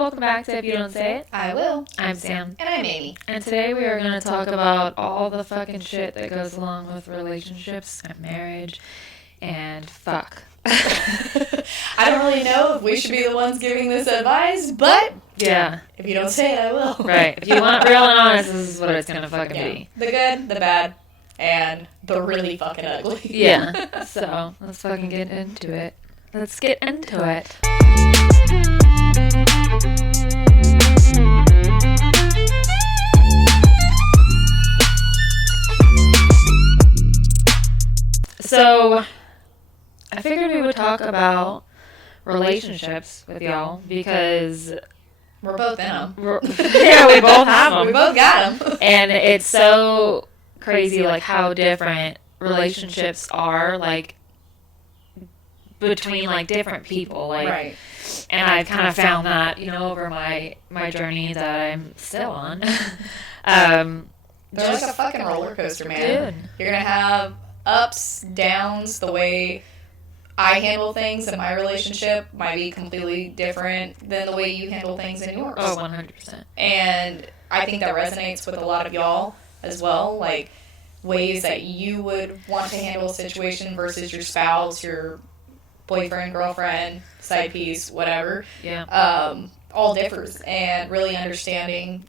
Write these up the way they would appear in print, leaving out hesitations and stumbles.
welcome back to If You Don't Say It. I will. I'm Sam. And I'm Aymee. And today we are going to talk about all the fucking shit that goes along with relationships and marriage and fuck. I don't really know if we should be the ones giving this advice, but yeah, if you don't say it, I will. Right. If you want real and honest, this is what it's going to fucking be. The good, the bad, and the really fucking ugly. Yeah. So, let's fucking get into it. Let's get into it. So, I figured we would talk about relationships with y'all because we're both in them. Yeah, we both have them. We both got them. And it's so crazy, like, how different relationships are, like, between, like, different people. Like, right. And I've kind of found that, you know, over my journey that I'm still on. They're like a fucking roller coaster, man. Dude. You're going to have ups, downs. The way I handle things in my relationship might be completely different than the way you handle things in yours. Oh, 100%. And I think that resonates with a lot of y'all as well. Like, ways that you would want to handle a situation versus your spouse, your boyfriend, girlfriend, side piece, whatever. Yeah. All differs. And really understanding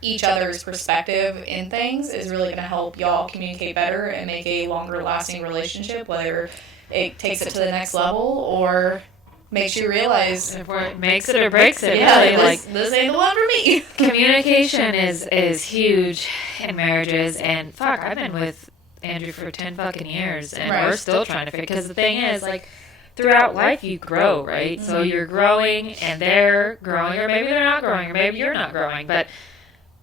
each other's perspective in things is really going to help y'all communicate better and make a longer lasting relationship, whether it takes it to the next level or makes you realize it makes it or breaks it. Yeah, really. Like, this ain't the one for me. Communication is huge in marriages, and fuck, I've been with Andrew for 10 fucking years, and right. We're still trying to figure, because the thing is, like, throughout life you grow, right? Mm-hmm. So you're growing, and they're growing, or maybe they're not growing, or maybe you're not growing, but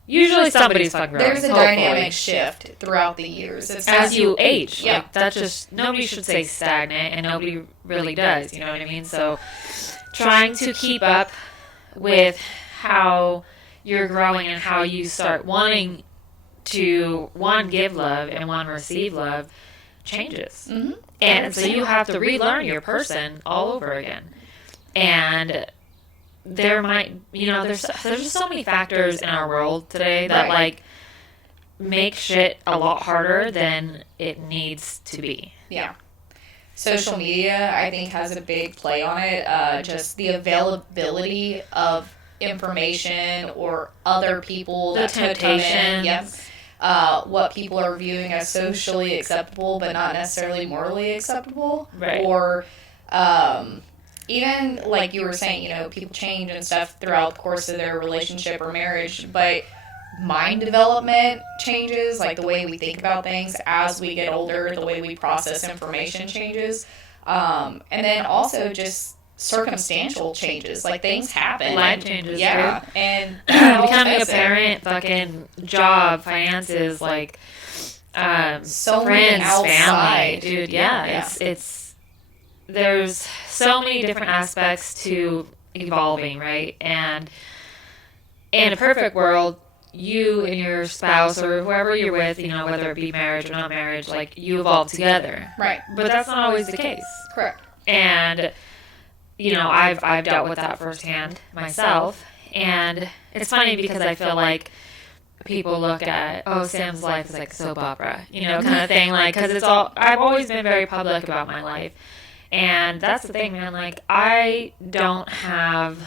usually somebody's fucking growing. There's a dynamic shift throughout the years. It's as you age. Yeah. Like, that's just, nobody should say stagnant, and nobody really does, you know what I mean? So trying to keep up with how you're growing and how you start wanting to, one, give love and one, receive love changes. Mm-hmm. And so you have to relearn your person all over again. And there might, you know, there's just so many factors in our world today that, right. like, make shit a lot harder than it needs to be. Yeah. Social media, I think, has a big play on it. Just the availability of information or other people that temptations. Yep. What people are viewing as socially acceptable but not necessarily morally acceptable. Right. Or even, like you were saying, you know, people change and stuff throughout the course of their relationship or marriage, but mind development changes, like the way we think about things as we get older, the way we process information changes. And then also just circumstantial changes, like things happen. Life changes. Yeah. Dude. And becoming a parent, fucking job, finances, like, so friends, family. outside. Dude, yeah. It's there's so many different aspects to evolving, right? And in a perfect world, you and your spouse or whoever you're with, you know, whether it be marriage or not marriage, like, you evolve together. Right. But that's not always the case. Correct. And, you know, I've dealt with that firsthand myself. And it's funny because I feel like people look at, oh, Sam's life is like a soap opera, you know, kind of thing. Like, because it's all, I've always been very public about my life. And that's the thing, man. Like, I don't have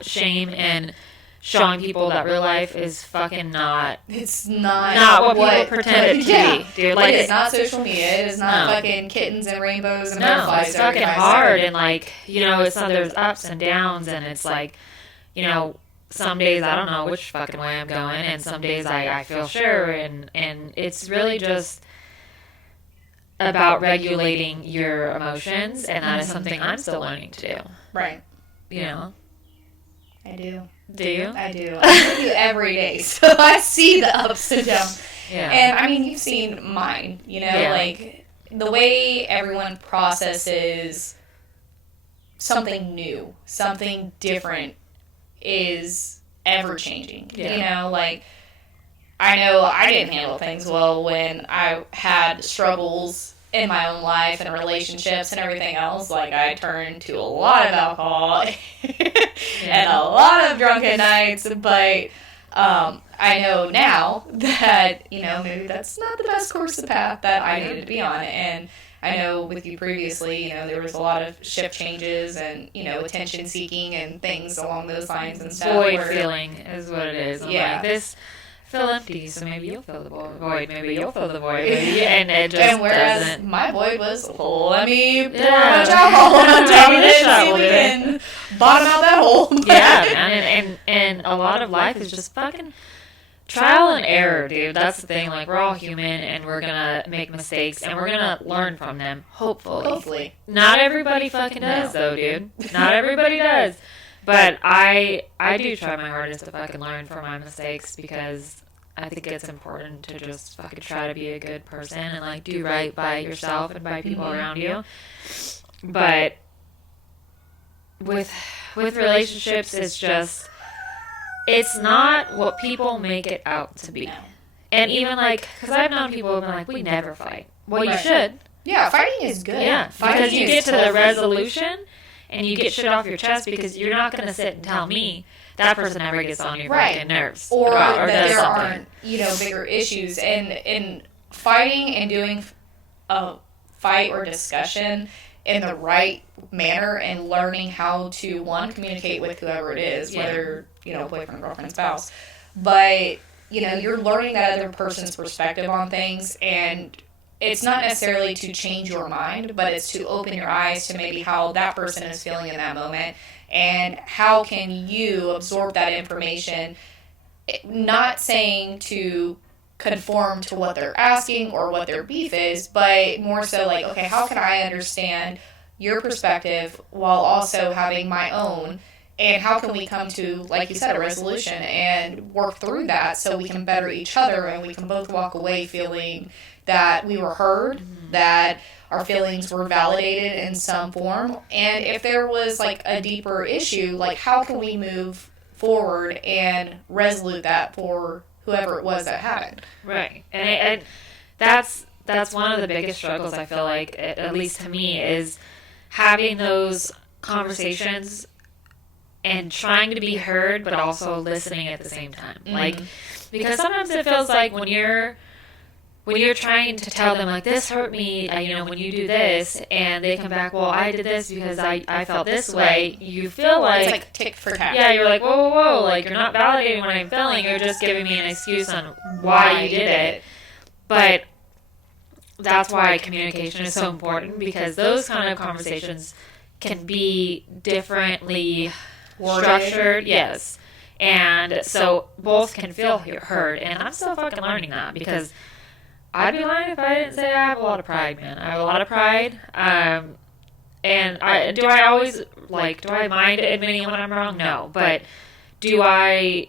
shame in showing people that real life is fucking not. It's not what people pretend it to be, dude. Like, it's not social media. It is not fucking kittens and rainbows and butterflies. It's fucking hard, and, like, you know, it's there's ups and downs, and it's like, you know, some days I don't know which fucking way I'm going, and some days I feel sure, and it's really just about regulating your emotions, and that is something I'm still learning to do. Right. You know? I do. Do you? I do. I do every day, so I see the ups and downs. Yeah. And, I mean, you've seen mine, you know? Yeah. Like, the way everyone processes something new, something different is ever-changing. Yeah. You know, like, I know I didn't handle things well when I had struggles in my own life and relationships and everything else, like, I turned to a lot of alcohol and a lot of drunken nights, but I know now that, you know, maybe that's not the best course of path that I needed to be on. And I know with you previously, you know, there was a lot of shift changes and, you know, attention seeking and things along those lines and stuff. Void feeling is what it is. I'm Yeah. like, this feel empty, so maybe you'll fill the void. Maybe you'll fill the void. Maybe, and it just and whereas doesn't. my void was, let me pour Yeah. much alcohol on top of Maybe it this shot so will we do it. can bottom out that hole. Yeah, man, and a lot of life is just fucking trial and error, dude. That's the thing. Like, we're all human, and we're gonna make mistakes, and we're gonna learn from them. Hopefully. Not everybody fucking does, though, dude. Not everybody does. But I do try my hardest to fucking learn from my mistakes, because I think it's important to just fucking try to be a good person and, like, do right by yourself and by people around you. But with relationships, it's not what people make it out to be. No. And even, like, because I've known people who have been like, we never fight. Well, you Right. should. Yeah, fighting is good. Yeah, Fighting because you is get to the totally- resolution and you get shit off your chest, because you're not going to sit and tell me that person ever gets on your Right. fucking nerves. or or that does there something. aren't, you know, bigger issues. And in fighting and doing a fight or discussion in the right manner and learning how to, one, communicate with whoever it is, Yeah. whether, you know, boyfriend, girlfriend, spouse, but, you know, you're learning that other person's perspective on things, and it's not necessarily to change your mind, but it's to open your eyes to maybe how that person is feeling in that moment, and how can you absorb that information, not saying to conform to what they're asking or what their beef is, but more so like, okay, how can I understand your perspective while also having my own, and how can we come to, like you said, a resolution and work through that so we can better each other and we can both walk away feeling that we were heard, that our feelings were validated in some form, and if there was like a deeper issue, like how can we move forward and resolute that for whoever it was that happened. Right. And that's one of the biggest struggles, I feel like, at least to me, is having those conversations and trying to be heard, but also listening at the same time. Mm-hmm. Like, because sometimes it feels like when you're trying to tell them, like, this hurt me, you know, when you do this, and they come back, well, I did this because I felt this way, you feel like... It's like tick for tack. Yeah, you're like, whoa, like, you're not validating what I'm feeling, you're just giving me an excuse on why you did it. But that's why communication is so important, because those kind of conversations can be differently structured, yes. And so both can feel heard, and I'm still fucking learning that, because I'd be lying if I didn't say I have a lot of pride, man. I have a lot of pride. And do I mind admitting when I'm wrong? No. But am I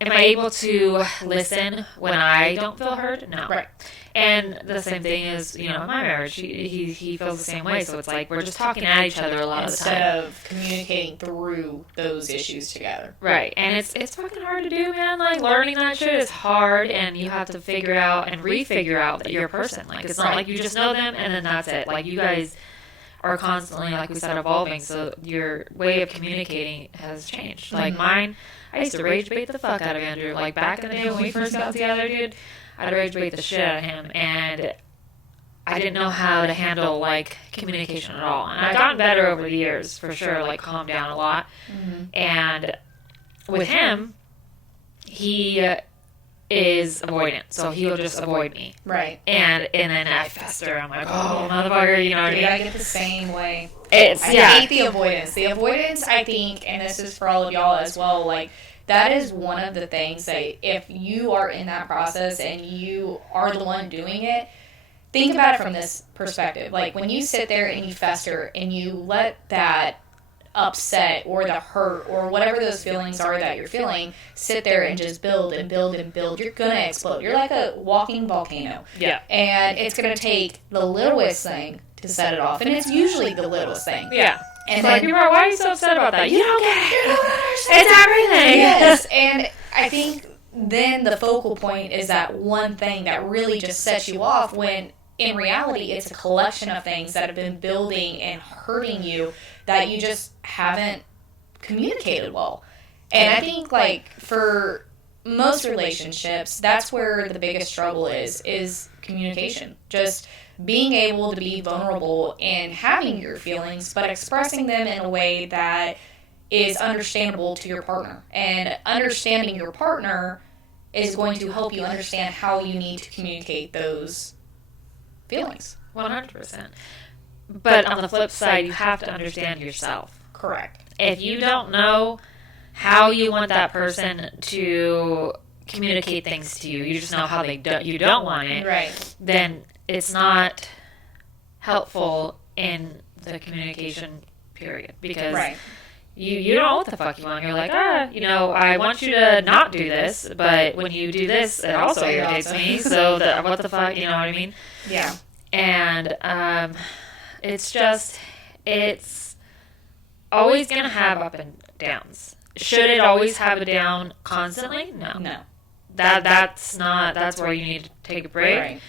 able to listen when I don't feel heard? No. Right. And the same thing is, you know, in my marriage, he feels the same way. So it's like we're just talking at each other a lot of the time. Instead of communicating through those issues together. Right. And it's fucking hard to do, man. Like, learning that shit is hard, and you have to figure out and refigure out that you're a person. Like, it's not like you just know them and then that's it. Like, you guys are constantly, like we said, evolving, so your way of communicating has changed. Like, mine, I used to rage bait the fuck out of Andrew. Like, back in the day when we first got together, dude, I'd rage bait the shit out of him, and I didn't know how to handle, like, communication at all. And I've gotten better over the years, for sure, like, calmed down a lot. Mm-hmm. And with him, he is avoidant, so he'll just avoid me. Right. And then I fester. I'm like, oh, motherfucker, you know what I Dude, mean? I get the same way. I hate the avoidance. The avoidance, I think, and this is for all of y'all as well, like, that is one of the things that if you are in that process and you are the one doing it, think about it from this perspective. Like, when you sit there and you fester and you let that upset or the hurt or whatever those feelings are that you're feeling sit there and just build and build and build, you're going to explode. You're like a walking volcano. Yeah. And it's going to take the littlest thing to set it off. And it's usually the littlest thing. Yeah. And like, then, people are, why are you so upset about that? You don't get it. You don't understand. It's everything. Yes, and I think then the focal point is that one thing that really just sets you off when in reality, it's a collection of things that have been building and hurting you that you just haven't communicated well. And I think, like, for most relationships, that's where the biggest struggle is communication. Just being able to be vulnerable and having your feelings, but expressing them in a way that is understandable to your partner. And understanding your partner is going to help you understand how you need to communicate those feelings. 100%. But on the flip side, you have to understand yourself. Correct. If you don't know how you want that person to communicate things to you, you just know how you don't want it, right? Then it's not helpful in the communication period, because right. You don't know what the fuck you want. You're like, I want you to not do this, but when you do this, it also irritates me. So what the fuck, you know what I mean? Yeah. And it's always gonna have up and downs. Should it always have a down constantly? No. That's where you need to take a break, right.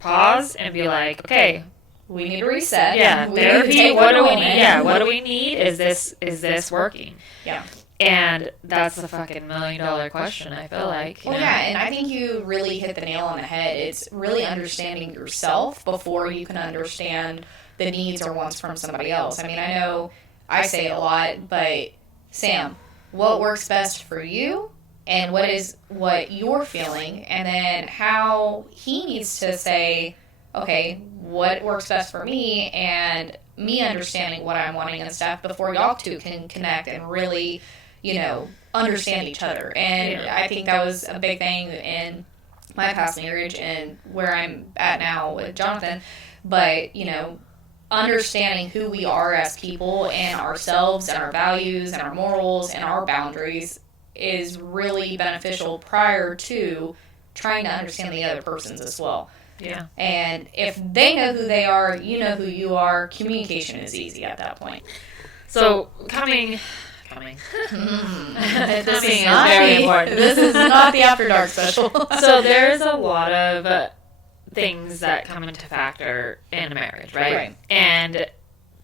Pause, and be like, okay, we need to reset. Yeah, therapy. What do we need? Yeah, what do we need? Is this working? Yeah. And that's the fucking $1 million question, I feel like. Well, yeah, and I think you really hit the nail on the head. It's really understanding yourself before you can understand the needs or wants from somebody else. I mean, I know I say it a lot, but Sam, what works best for you and what you're feeling, and then how he needs to say, okay, what works best for me, and me understanding what I'm wanting and stuff before y'all two can connect and really, understand each other. And I think that was a big thing in my past marriage and where I'm at now with Jonathan. But, understanding who we are as people and ourselves and our values and our morals and our boundaries is really beneficial prior to trying to understand the other person's as well. Yeah. And if they know who they are, you know who you are, communication is easy at that point. So coming. This is very important. This is not the After Dark special. So there's a lot of things that come into factor in a marriage, right? Right. And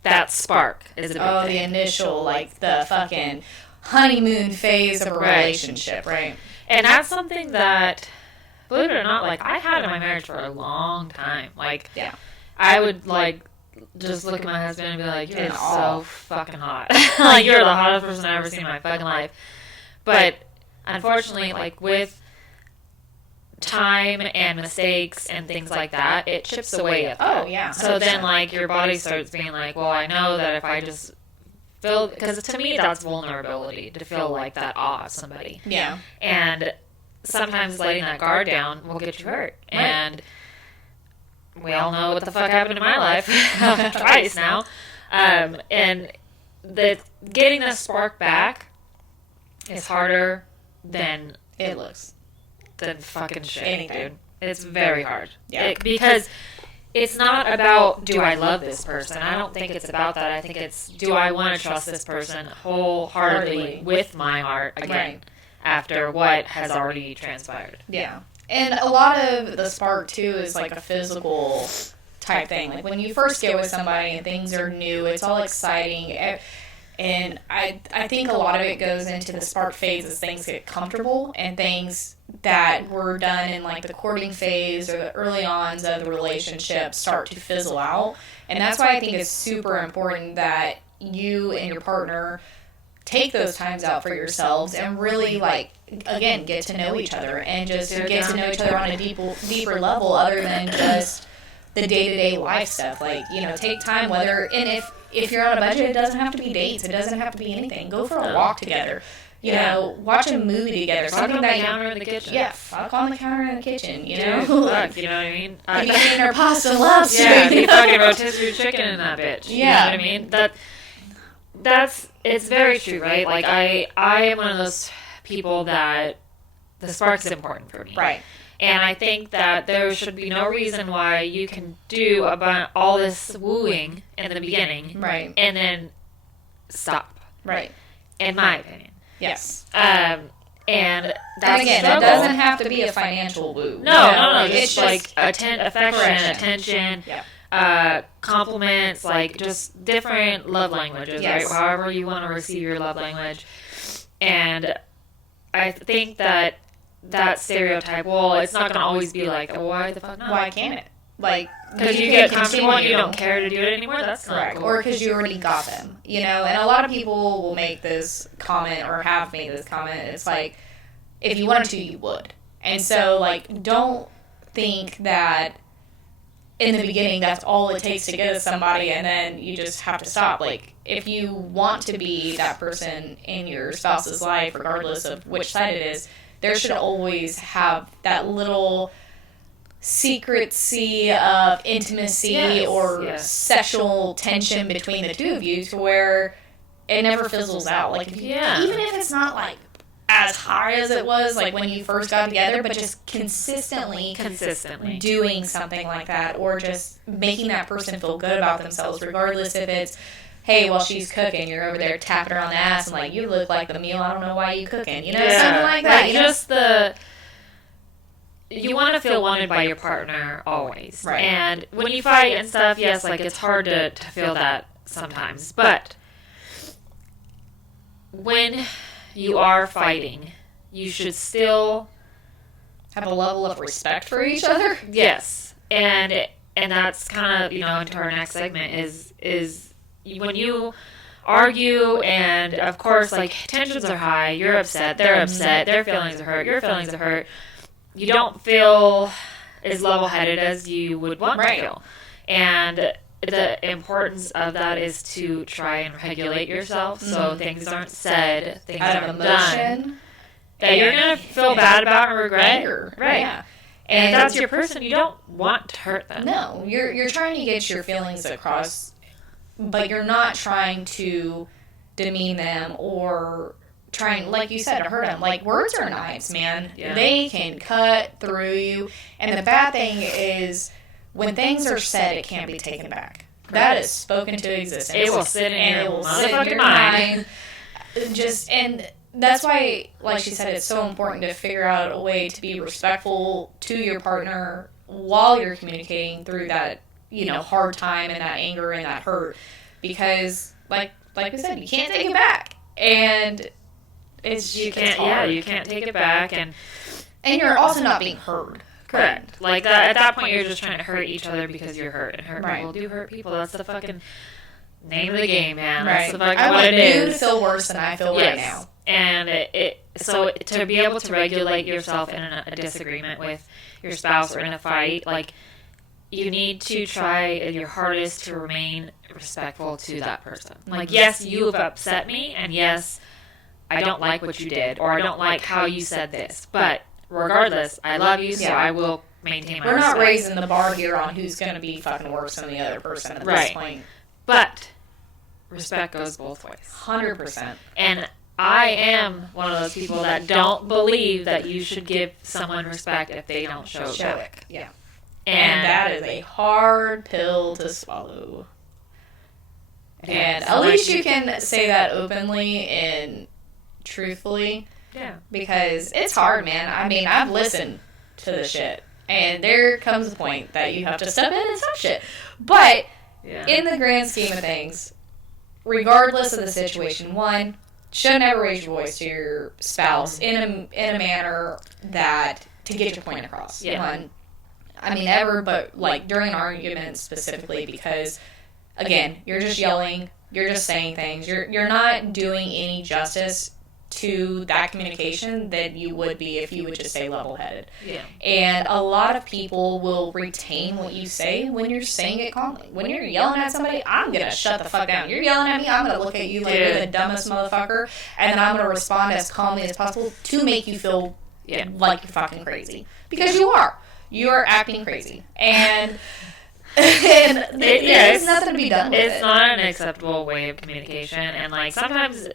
that spark is a big thing. The initial, the fucking honeymoon phase of a relationship, right? And that's something that, believe it or not, I had in my marriage for a long time. Yeah. I would, just look at my husband and be like, you're so fucking hot. You're the hottest person I've ever seen in my fucking life. But, unfortunately, with time and mistakes and things like that, it chips away at that. Oh, yeah. 100%. So then, your body starts being like, well, I know that if I just feel, because to me, that's vulnerability, to feel that awe of somebody. Yeah. And sometimes letting that guard down will get you hurt. Right. And we all know what the fuck happened in my life twice now. And getting the spark back is harder than it looks. Than fucking shit, anything. dude. It's very hard. Yeah. Because it's not about, do I love this person? I don't think it's about that. I think it's, do I want to trust this person wholeheartedly with my heart again, right, after what has already transpired? Yeah. And a lot of the spark, too, is a physical type thing. When you first get with somebody and things are new, it's all exciting. And I think a lot of it goes into the spark phase as things get comfortable, and things that were done in the courting phase or the early ons of the relationship start to fizzle out. And that's why I think it's super important that you and your partner take those times out for yourselves and really again get to know each other and just get to know each other on a deeper level other than just the day-to-day life stuff. Take time, if you're on a budget, it doesn't have to be dates, it doesn't have to be anything. Go for a walk together, watch a movie together, fuck on the counter in the kitchen. Yeah, fuck on the counter in the kitchen, Dude, fuck, you know what I mean? Eating our pasta and lobster. Yeah, be fucking rotisserie chicken in that bitch. Yeah. You know what I mean? It's very true, right? I am one of those people that the spark is important for me. Right. And I think that there should be no reason why you can do about all this wooing in the beginning, right, and then stop. Right. In my opinion. Yes. And And that's again, a struggle. it doesn't have to be a financial woo. No. It's Just like affection, correction. attention, Yeah. compliments, like just different love languages, Yes. right? However you want to receive your love language. And I think that stereotype, well, it's not going to always be like, oh, why the fuck not? Why can't it? Like, Because you get comfortable and you don't care to do it anymore? That's correct. not cool. Or because you already got them. You know, and a lot of people will make this comment or have made this comment. It's like, if you wanted to, you would. And so, like, don't think that in the beginning that's all it takes to get to somebody and then you just have to stop. Like, if you want to be that person in your spouse's life, regardless of which side it is, there should always have that little secrecy of intimacy or sexual tension between the two of you to where it never fizzles out. Like, even if it's not like as high as it was like when you first got together, but just consistently doing something like that, or just making that person feel good about themselves, regardless if it's, hey, while she's cooking, you're over there tapping her on the ass and like, you look like the meal, I don't know why you cooking, you know, something like that. Like, just you want to feel wanted by your partner always. Right. And when you fight and stuff, yes, like, it's hard to feel that sometimes. But when you are fighting, you should still have a level of respect for each other. Yes. And that's kind of, into our next segment is when you argue, and of course, like, tensions are high, you're upset, they're upset, their feelings are hurt, your feelings are hurt, you don't feel as level-headed as you would want to feel. And the importance of that is to try and regulate yourself so things aren't said, things aren't done, that you're going to feel bad about and regret. Anger. Right. Yeah. And if that's your person, you don't want to hurt them. No, you're trying to get your feelings across, but you're not trying to demean them or trying, like you said, to hurt them. Like, words are knives, man. Yeah. They can cut through you. And the bad thing is, when things are said, it can't be taken back. That is spoken to existence. It will sit in your motherfucking mind. And that's why, like she said, it's so important to figure out a way to be respectful to your partner while you're communicating through that, hard time and that anger and that hurt. Because, like we said, you can't take it back. And it's hard. You can't take it back. And you're also not being heard. Correct. Like, at that point, you're just trying to hurt each other because you're hurt. And hurt people do hurt people. That's the fucking name of the game, man. That's the fucking what it is. I want you to feel worse than I feel right now. And so to be able to regulate yourself in a disagreement with your spouse or in a fight, like, you need to try your hardest to remain respectful to that person. Like, yes, you have upset me, and yes, I don't like what you did, or I don't like how you said this, but regardless, I love you, so I will maintain my respect. We're not raising the bar here on who's going to be fucking worse than the other person at this point. But respect goes both ways. 100%. And I am one of those people that don't believe that you should give someone respect if they don't show it back. Yeah. And that is a hard pill to swallow. And at least you can say that openly and truthfully. Yeah. Because it's hard, man. I mean, I've listened to the shit. And there comes a point that you have to step in and stop shit. But in the grand scheme of things, regardless of the situation, one, should never raise your voice to your spouse in a manner that to get your point across. Yeah. One, I mean, ever, but like during arguments specifically, because again, you're just yelling, you're just saying things, you're not doing any justice to that communication that you would be if you would just stay level-headed. Yeah. And a lot of people will retain what you say when you're saying it calmly. When you're yelling at somebody, I'm going to shut the fuck down. You're yelling at me, I'm going to look at you like you're the dumbest motherfucker, and then I'm going to respond as calmly as possible to make you feel like you're fucking crazy. Because you are. You are acting crazy. And there's nothing to be done with it. It's not an acceptable way of communication, and like sometimes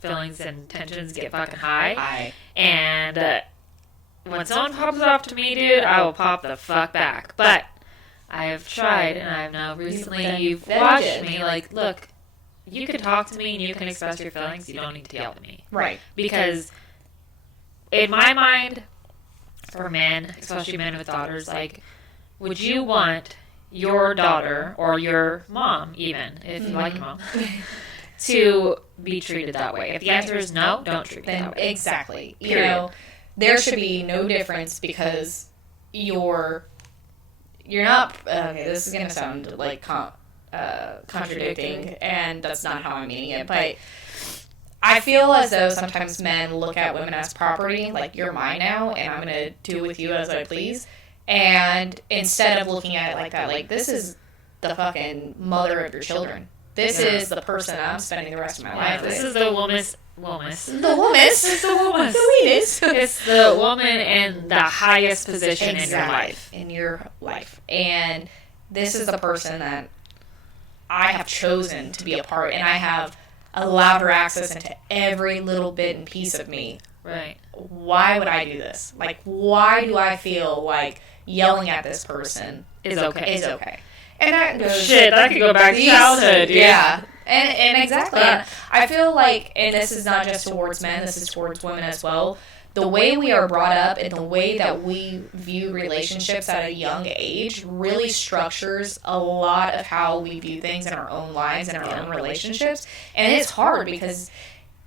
feelings and tensions get fucking high. And when someone pops off to me, dude, I will pop the fuck back. But I have tried, and I know recently you've watched me, like, look, you can talk to me and you can express your feelings. You don't need to yell at me. Right. Because in my mind, for men, especially men with daughters, like, would you want your daughter or your mom, even if you like your mom, to be treated that way? If the answer is no, don't treat them that way. Exactly. Period. You know, there should be no difference because you're not. Okay, this is gonna sound like contradicting, and that's not how I'm meaning it. But I feel as though sometimes men look at women as property, like you're mine now, and I'm gonna do with you as I please. And instead of looking at it like that, like this is the fucking mother of your children. This is the person I'm spending the rest of my life with. This is the woman's. The woman's. It's the woman's. The weenus. It's the woman in the highest position in your life. In your life. And this is the person that I have chosen to be a part, and I have allowed her access into every little bit and piece of me. Right. Why would I do this? Like, why do I feel like yelling at this person is okay? And that goes... Shit, that could go back to childhood, dude. Yeah. And exactly. And I feel like, and this is not just towards men, this is towards women as well, the way we are brought up and the way that we view relationships at a young age really structures a lot of how we view things in our own lives and our own relationships. And it's hard because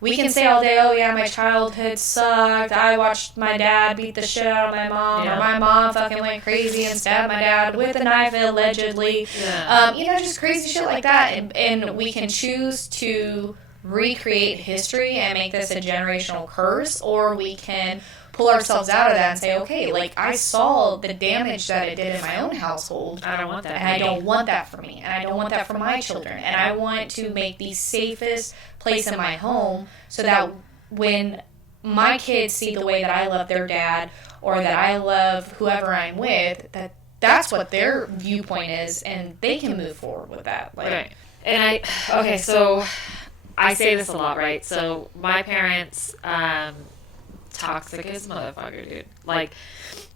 we can say all day, oh yeah, my childhood sucked, I watched my dad beat the shit out of my mom, or my mom fucking went crazy and stabbed my dad with a knife allegedly. Just crazy shit like that. And we can choose to recreate history and make this a generational curse, or we can pull ourselves out of that and say, okay, like, I saw the damage that it did in my own household. I don't want that. And I don't want that for me. And I don't want that for my children. And I want to make the safest place in my home so that when my kids see the way that I love their dad or that I love whoever I'm with, that's what their viewpoint is, and they can move forward with that. Like, right. And so I say this a lot, right? So my parents, toxic as motherfucker, dude. Like,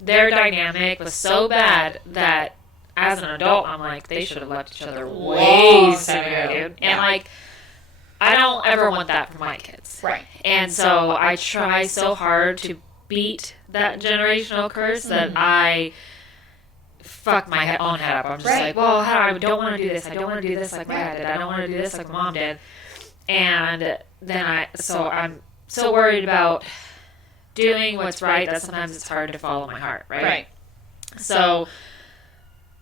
their dynamic was so bad that as an adult, I'm like, they should have left each other way sooner, dude. And like, I don't ever want that for my kids. Right. And so I try so hard to beat that generational curse that I fuck my own head up. I'm just like, well, I don't want to do this. I don't want to do this like my dad did. I don't want to do this like my mom did. And then I'm so worried about doing what's right that sometimes it's hard to follow my heart, right? Right. So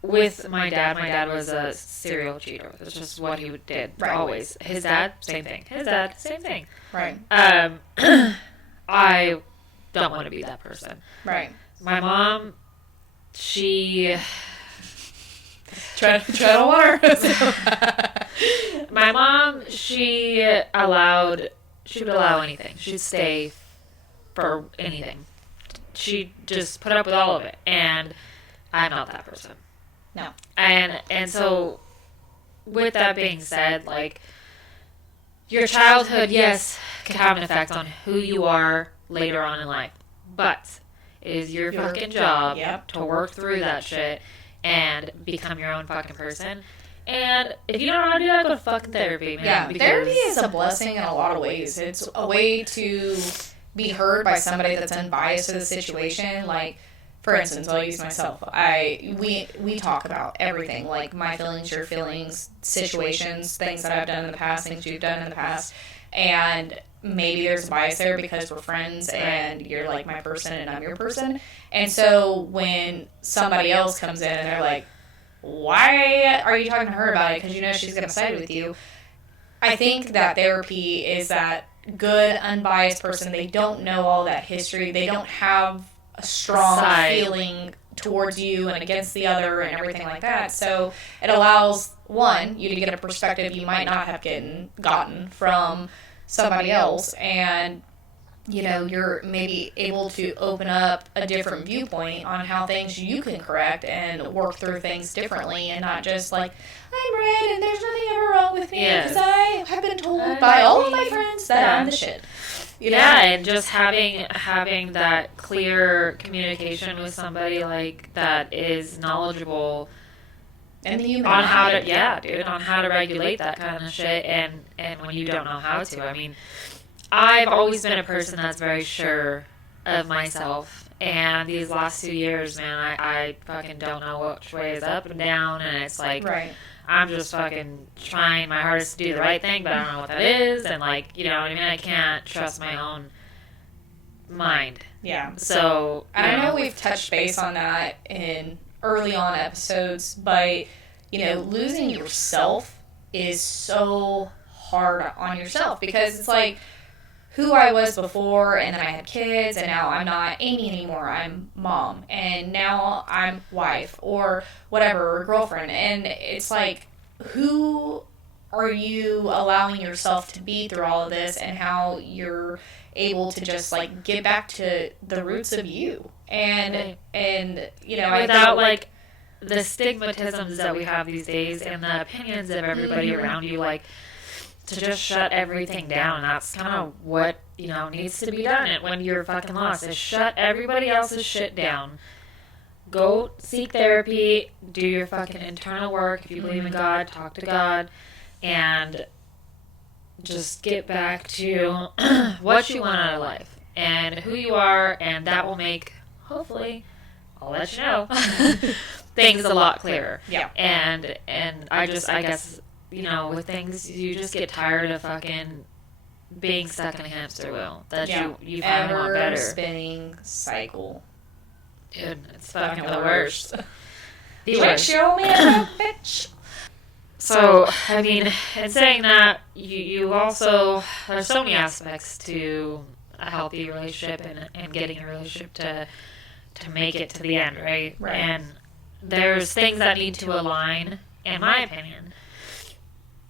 with my dad was a serial cheater. That's just what he did, always. His dad, same thing. His dad, same thing. Right. I don't want to be that person. Right. My mom, she... Try to want her. My mom, she would allow anything. She'd stay for anything. She'd just put up with all of it. And I'm not that person. No. And so, with that being said, like, your childhood, yes, can have an effect on who you are later on in life. But it is your fucking job to work through that shit and become your own fucking person. And if you don't know how to do that, go to fucking therapy, man. Yeah, therapy is a blessing in a lot of ways. It's a way to be heard by somebody that's unbiased to the situation. Like, for instance, I'll use myself. We talk about everything, like my feelings, your feelings, situations, things that I've done in the past, things you've done in the past. And maybe there's a bias there because we're friends and you're like my person and I'm your person. And so when somebody else comes in and they're like, why are you talking to her about it? Because you know she's going to side with you. I think that therapy is that good, unbiased person. They don't know all that history. They don't have a strong feeling towards you and against the other and everything like that. So it allows, one, you to get a perspective you might not have gotten from somebody else. And, you know, you're maybe able to open up a different viewpoint on how things you can correct and work through things differently and not just like, I'm red and there's nothing ever wrong with me because I have been told by all of my friends that I'm the shit. You know? Yeah, and just having that clear communication with somebody like that is knowledgeable and the on how to on how to regulate that kind of shit and when you don't know how to. I mean, I've always been a person that's very sure of myself. And these last 2 years, man, I fucking don't know which way is up and down. And it's like, Right. I'm just fucking trying my hardest to do the right thing, but I don't know what that is. And, like, you know what I mean? I can't trust my own mind. Yeah. So, and I know we've touched base on that in early on episodes, but, you know, losing yourself is so hard on yourself because it's like who I was before, and then I had kids, and now I'm not Aymee anymore. I'm mom, and now I'm wife or whatever, or girlfriend. And it's like, who are you allowing yourself to be through all of this, and how you're able to just like get back to the roots of you, and you know, without like the stigmatisms that we have these days and the opinions of everybody around you, like, to just shut everything down. That's kind of what, you know, needs to be done when you're fucking lost, is shut everybody else's shit down. Go seek therapy, do your fucking internal work. If you believe in God, talk to God, and just get back to what you want out of life and who you are, and that will make, hopefully, I'll let you know, things a lot clearer. Yeah. And I guess, you know, with things, you just get tired of fucking being stuck in a hamster wheel. That you finally want better. Spinning cycle. Dude, it's fucking the worst. The Bitch, worst. show me a bitch. So, I mean, in saying that, you also, there's so many aspects to a healthy relationship and getting a relationship to make it to the end, right? Right. And there's things that need to align, in my opinion,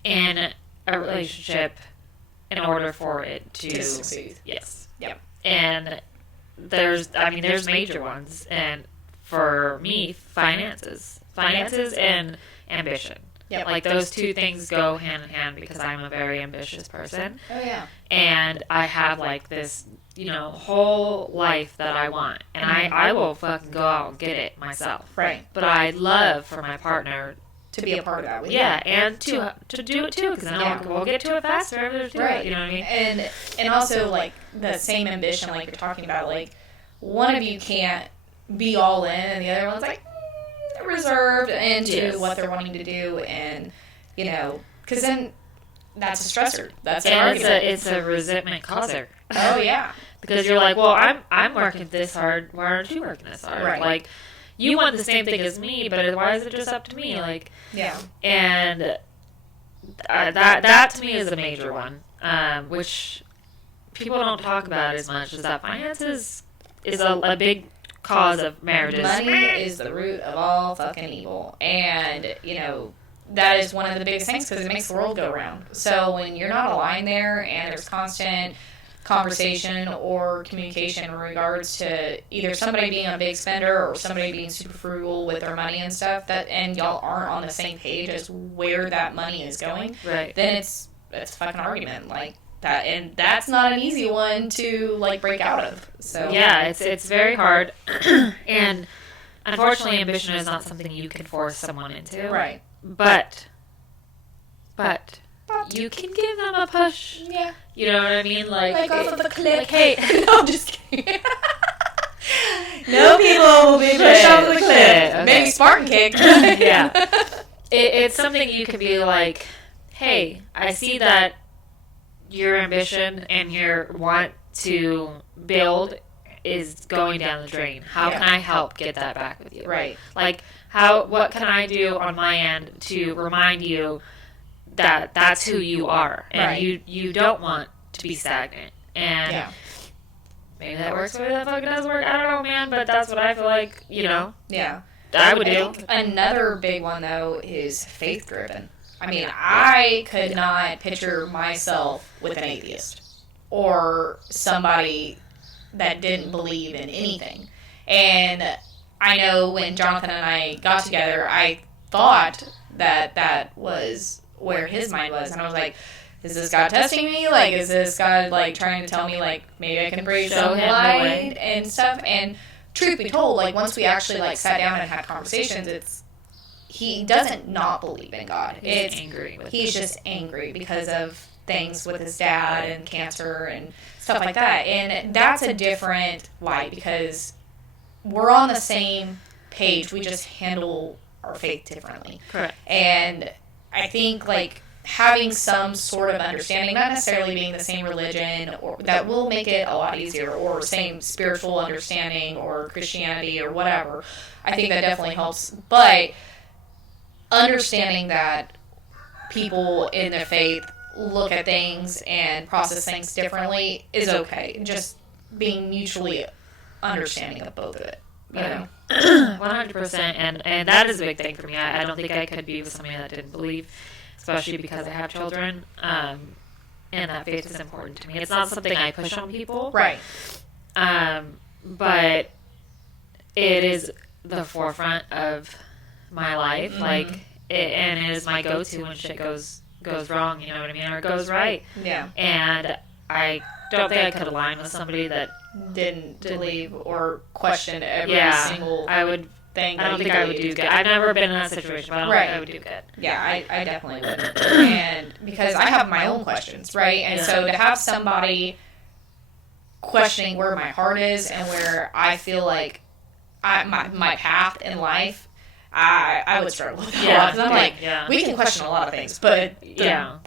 in a relationship in order for it to succeed. Yes. Yep. And there's major ones. And for me, finances and ambition. Yep. Like, those two things go hand in hand because I'm a very ambitious person. Oh, yeah. And I have, like, this, you know, whole life that I want. And I will fucking go out and get it myself. Right. But I'd love for my partner to be a part of that with yeah, and to do it too, because then we'll get to it faster after do right. it, you know what I mean? And also, like, the same ambition, like you're talking about, like, one of you can't be all in, and the other one's, like, reserved into what they're wanting to do, and, you know, because then that's a stressor. That's an argument. It's a resentment causer. Oh, yeah. Because you're like, well, I'm working this hard, why aren't you working this hard? Right. Like, you want the same thing as me, but why is it just up to me? Like, yeah. And that to me is a major one, which people don't talk about as much, is that finances is a big cause of marriages. Money is the root of all fucking evil. And, you know, that is one of the biggest things because it makes the world go round. So when you're not aligned there and there's constant conversation or communication in regards to either somebody being a big spender or somebody being super frugal with their money and stuff, and y'all aren't on the same page as where that money is going, right, then it's a fucking argument like that, and that's not an easy one to like break out of. So yeah, it's very hard. And unfortunately, ambition is not something you can force someone into, right, but you can give them a push. Yeah. You know what I mean? Like off of a cliff. Like, hey. No, I'm just kidding. No people will be pushed off the cliff. Okay. Maybe Spartan kick. Yeah. It's something you can be like, hey, I see that your ambition and your want to build is going down the drain. How can I help get that back with you? Right. Like, what can I do on my end to remind you that that's who you are, and you don't want to be stagnant, and maybe that works, maybe that fucking doesn't work. I don't know, man, but that's what I feel like, you know. Yeah, I would do. Another big one though is faith driven. I mean, I could not picture myself with an atheist or somebody that didn't believe in anything. And I know when Jonathan and I got together, I thought that was where his mind was, and I was like, is this God testing me? Like, is this God like trying to tell me like maybe I can bring some light and stuff? And truth be told, like once we actually like sat down and had conversations, he doesn't not believe in God. He's angry with he's just angry because of things with his dad and cancer and stuff like that. And that's a different light because we're on the same page. We just handle our faith differently. Correct. And I think, like, having some sort of understanding, not necessarily being the same religion, or that will make it a lot easier, or same spiritual understanding or Christianity or whatever. I think that definitely helps. But understanding that people in their faith look at things and process things differently is okay. Just being mutually understanding of both of it. You know? 100%. And that is a big thing for me. I don't think I could be with somebody that didn't believe, especially because I have children, and that faith is important to me. It's not something I push on people. Right. But it is the forefront of my life. Mm-hmm. Like, and it is my go-to when shit goes wrong, you know what I mean? Or goes right. Yeah. And I don't think I could align with somebody that didn't believe or question every single thing. I don't think I would do good. I've never been in that situation, but I don't think I would do good. Yeah, I definitely wouldn't. And because I have my own questions, right? And so to have somebody questioning where my heart is and where I feel like my path in life, I would struggle with that a lot. Because I'm like, we can question a lot of things, but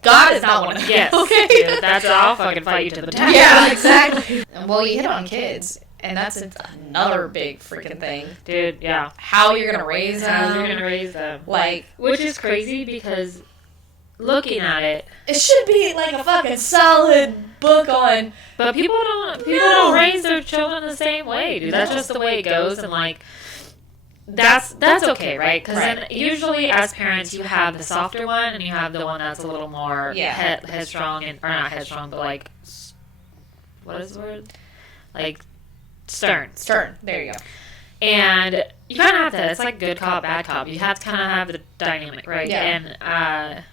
God is not one of them. Yes. Okay? Dude, that's I'll fucking fight you to the death. Yeah, exactly. Well, you hit on kids, and that's another big freaking thing. Dude, yeah. How you're going to raise them. How you're going to raise them. Like, which is crazy because looking at it, it should be like a fucking solid book on. But people don't raise their children the same way, dude. That's just the way it goes, and like, that's okay, right? Because then usually as parents, you have the softer one, and you have the one that's a little more headstrong, or not headstrong, but like, what is the word? Like, stern. Stern. There you go. And you kind of have to. It's like good cop, bad cop. You have to kind of have the dynamic, right? Yeah. And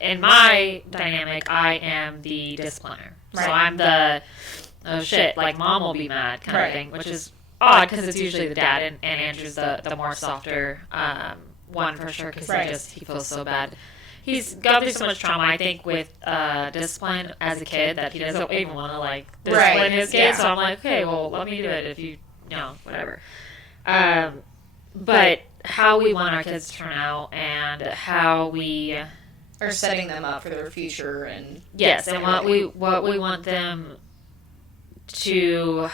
in my dynamic, I am the discipliner. Right. So I'm the oh shit, like mom will be mad kind of thing, which is odd because it's usually the dad, and Andrew's the more softer one for sure because he feels so bad. He's gone through so much trauma, I think, with discipline as a kid that he doesn't even want to like discipline his kids. Yeah. So I'm like, okay, well, let me do it if you know, whatever. But how we want our kids to turn out and how we are setting them up for their future, and and what we want them to,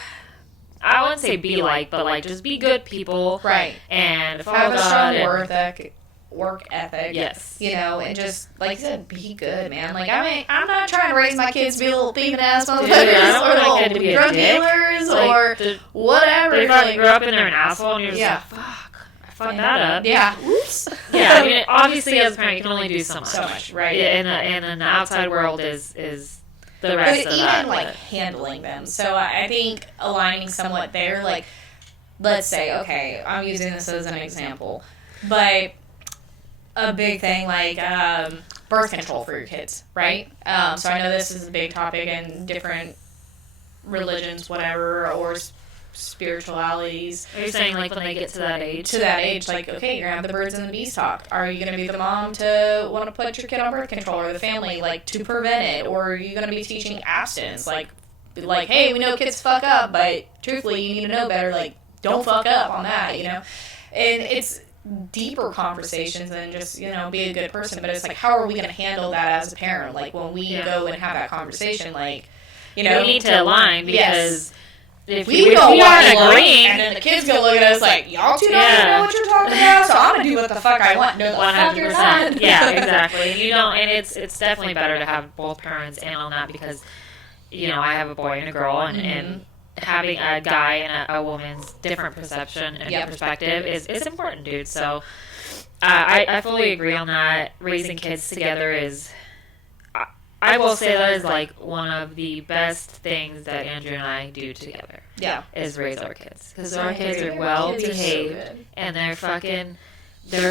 I wouldn't say be like, but like just be good people, right? And have a strong work ethic, yes, you know, and just like you said, be good, man. Like I'm not trying to raise my kids to be little thieving ass motherfuckers or little drug dealers or whatever. They probably grew up and they're an asshole, and you're just like, fuck. Fuck that up. Yeah. Oops. Yeah. I mean, obviously, as a parent, you can only do so much. So much, right? And the outside world is the rest of that. Even like handling them. So I think aligning somewhat there. Like, let's say, okay, I'm using this as an example, but a big thing like birth control for your kids, right? So I know this is a big topic in different religions, whatever, or spiritualities. Are you saying like when they get to that age? To that age, like, okay, you're going to have the birds and the bees talk. Are you going to be the mom to want to put your kid on birth control, or the family, like, to prevent it? Or are you going to be teaching abstinence? Like, hey, we know kids fuck up, but truthfully, you need to know better. Like, don't fuck up on that, you know? And it's deeper conversations than just, you know, be a good person. But it's like, how are we going to handle that as a parent? Like, when we go and have that conversation, like, you know. We need to align because... If we aren't agreeing, and then the kids gonna look at us like, y'all two don't even know what you're talking about, so I'm gonna do what the fuck I want. No, the fuck you're not. Yeah, exactly. And you don't, and it's definitely better to have both parents in on that because, you know, I have a boy and a girl, and having a guy and a woman's different perception and perspective is important, dude. So I fully agree on that. Raising kids together is. I will say that is like one of the best things that Andrew and I do together. Yeah. Is raise our kids. Because our kids are well behaved and they're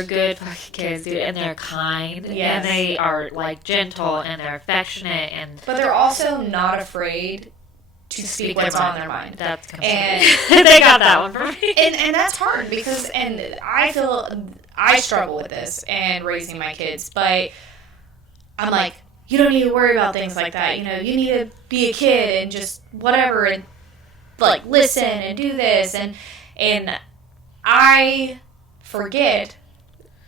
good fucking kids, dude. And they're kind. Yes. And they are like gentle and they're affectionate but they're also not afraid to speak what's on their mind. That's they got that one for me. And that's hard because I feel I struggle with this and raising my kids, but I'm like, you don't need to worry about things like that. You know, you need to be a kid and just whatever and like listen and do this. And I forget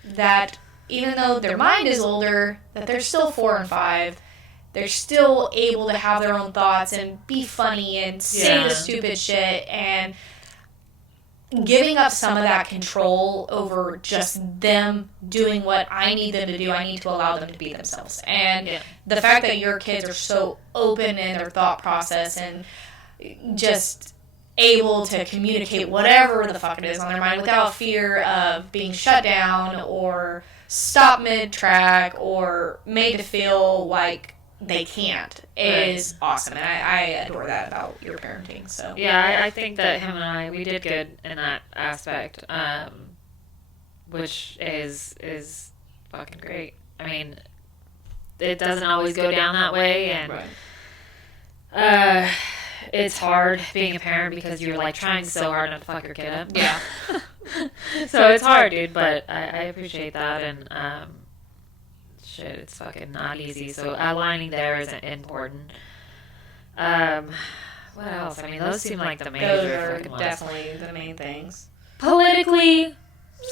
that even though their mind is older, that they're still 4 and 5. They're still able to have their own thoughts and be funny and say the stupid shit, and giving up some of that control over just them doing what I need them to do. I need to allow them to be themselves. And the fact that your kids are so open in their thought process and just able to communicate whatever the fuck it is on their mind without fear of being shut down or stopped mid-track or made to feel like they can't is awesome. And I adore that about your parenting. So yeah, I think that him and I, we did good in that aspect, which is fucking great. I mean, it doesn't always go down that way, and it's hard being a parent because you're like trying so hard not to fuck your kid up. Yeah. So it's hard, dude, but I appreciate that, and shit, it's fucking not easy. So aligning there is important. What else? I mean, those seem like the major those are ones. definitely the main things. Politically,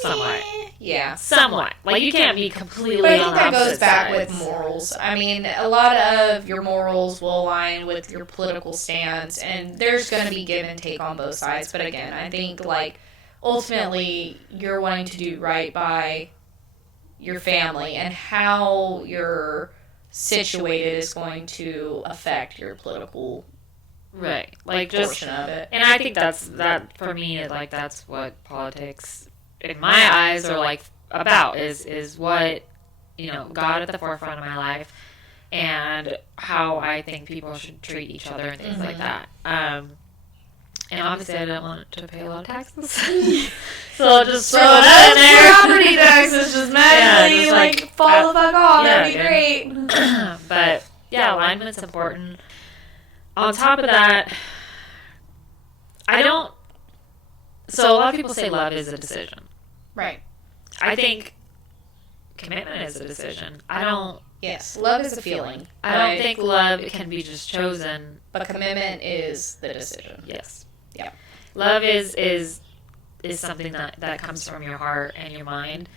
somewhat. Yeah. Somewhat. Like, you can't be completely But I on think that opposite goes back sides. with morals. I mean, a lot of your morals will align with your political stance, and there's going to be give and take on both sides. But again, I think, like, ultimately, you're wanting to do right by your family, and how you're situated is going to affect your political right. Like, just, portion of it. and I think that, for me, like, that's what politics, in my eyes, are, like, about, is what, you know, God at the forefront of my life, and how I think people should treat each other and things like that. And obviously I don't want to pay a lot of taxes. So I'll just throw that in there. Property taxes just magically, just fall the fuck off. That'd be yeah, great. But, yeah, alignment's important. On top of that, so a lot of people say love is a decision. Right. I think commitment is a decision. Yes, love is a feeling. I don't think love can be just chosen. But commitment is the decision. Yes. Yeah. Love is something that comes from your heart and your mind.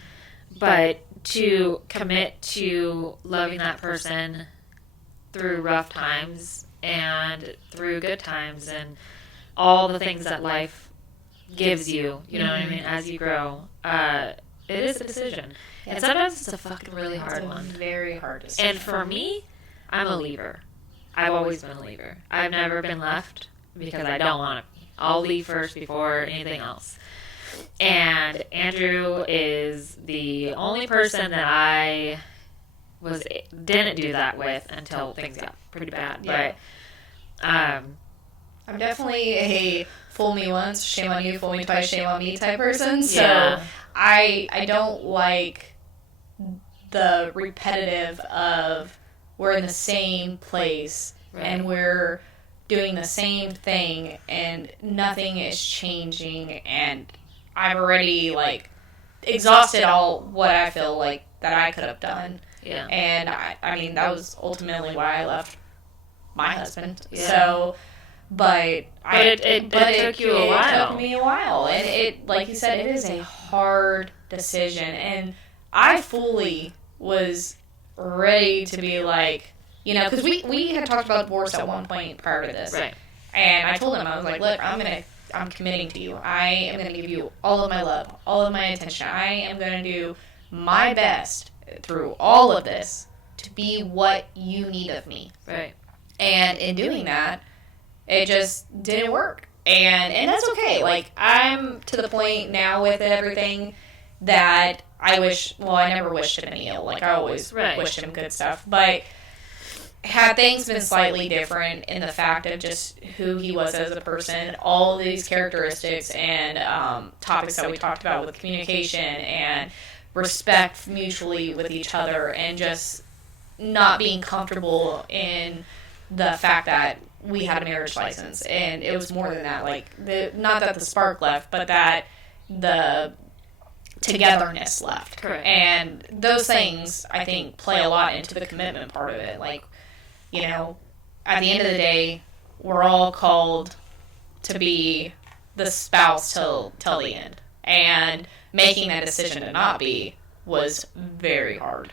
But to commit to loving that person through rough times and through good times and all the things that life gives you, you know what I mean, as you grow, it is a decision. Yeah. And sometimes it's a fucking really hard one. Very hard decision. And for me, I'm a leaver. I've always been a leaver. I've never been left because I don't want to be. I'll leave first before anything else. And Andrew is the only person that I didn't do that with until things got pretty bad. Yeah. But I'm definitely a fool me once, shame on you, fool me twice, shame on me type person. So Yeah. I don't like the repetitive of we're in the same place and we're doing the same thing and nothing is changing, and I've already like exhausted all what I feel like that I could have done. yeah. And I mean, that was ultimately why I left my husband. Yeah. So, but it took you a while. It took me a while, and it, like you said, it is a hard decision, and I fully was ready to be like, you know, because we had talked about divorce at one point prior to this, Right. and I told him, I was like, look, I'm committing to you. I am going to give you all of my love, all of my attention. I am going to do my best through all of this to be what you need of me. Right. And in doing that, it just didn't work. And that's okay. Like, I'm to the point now with everything that I never wished him any ill. Like, I always wished him good stuff. But had things been slightly different in the fact of just who he was as a person, all these characteristics and topics that we talked about with communication and respect mutually with each other, and just not being comfortable in the fact that we had a marriage license, and it was more than that. Like, not that the spark left, but that the togetherness left. Correct. And those things, I think, play a lot into the commitment part of it. Like, you know, at the end of the day, we're all called to be the spouse till the end. And making that decision to not be was very hard.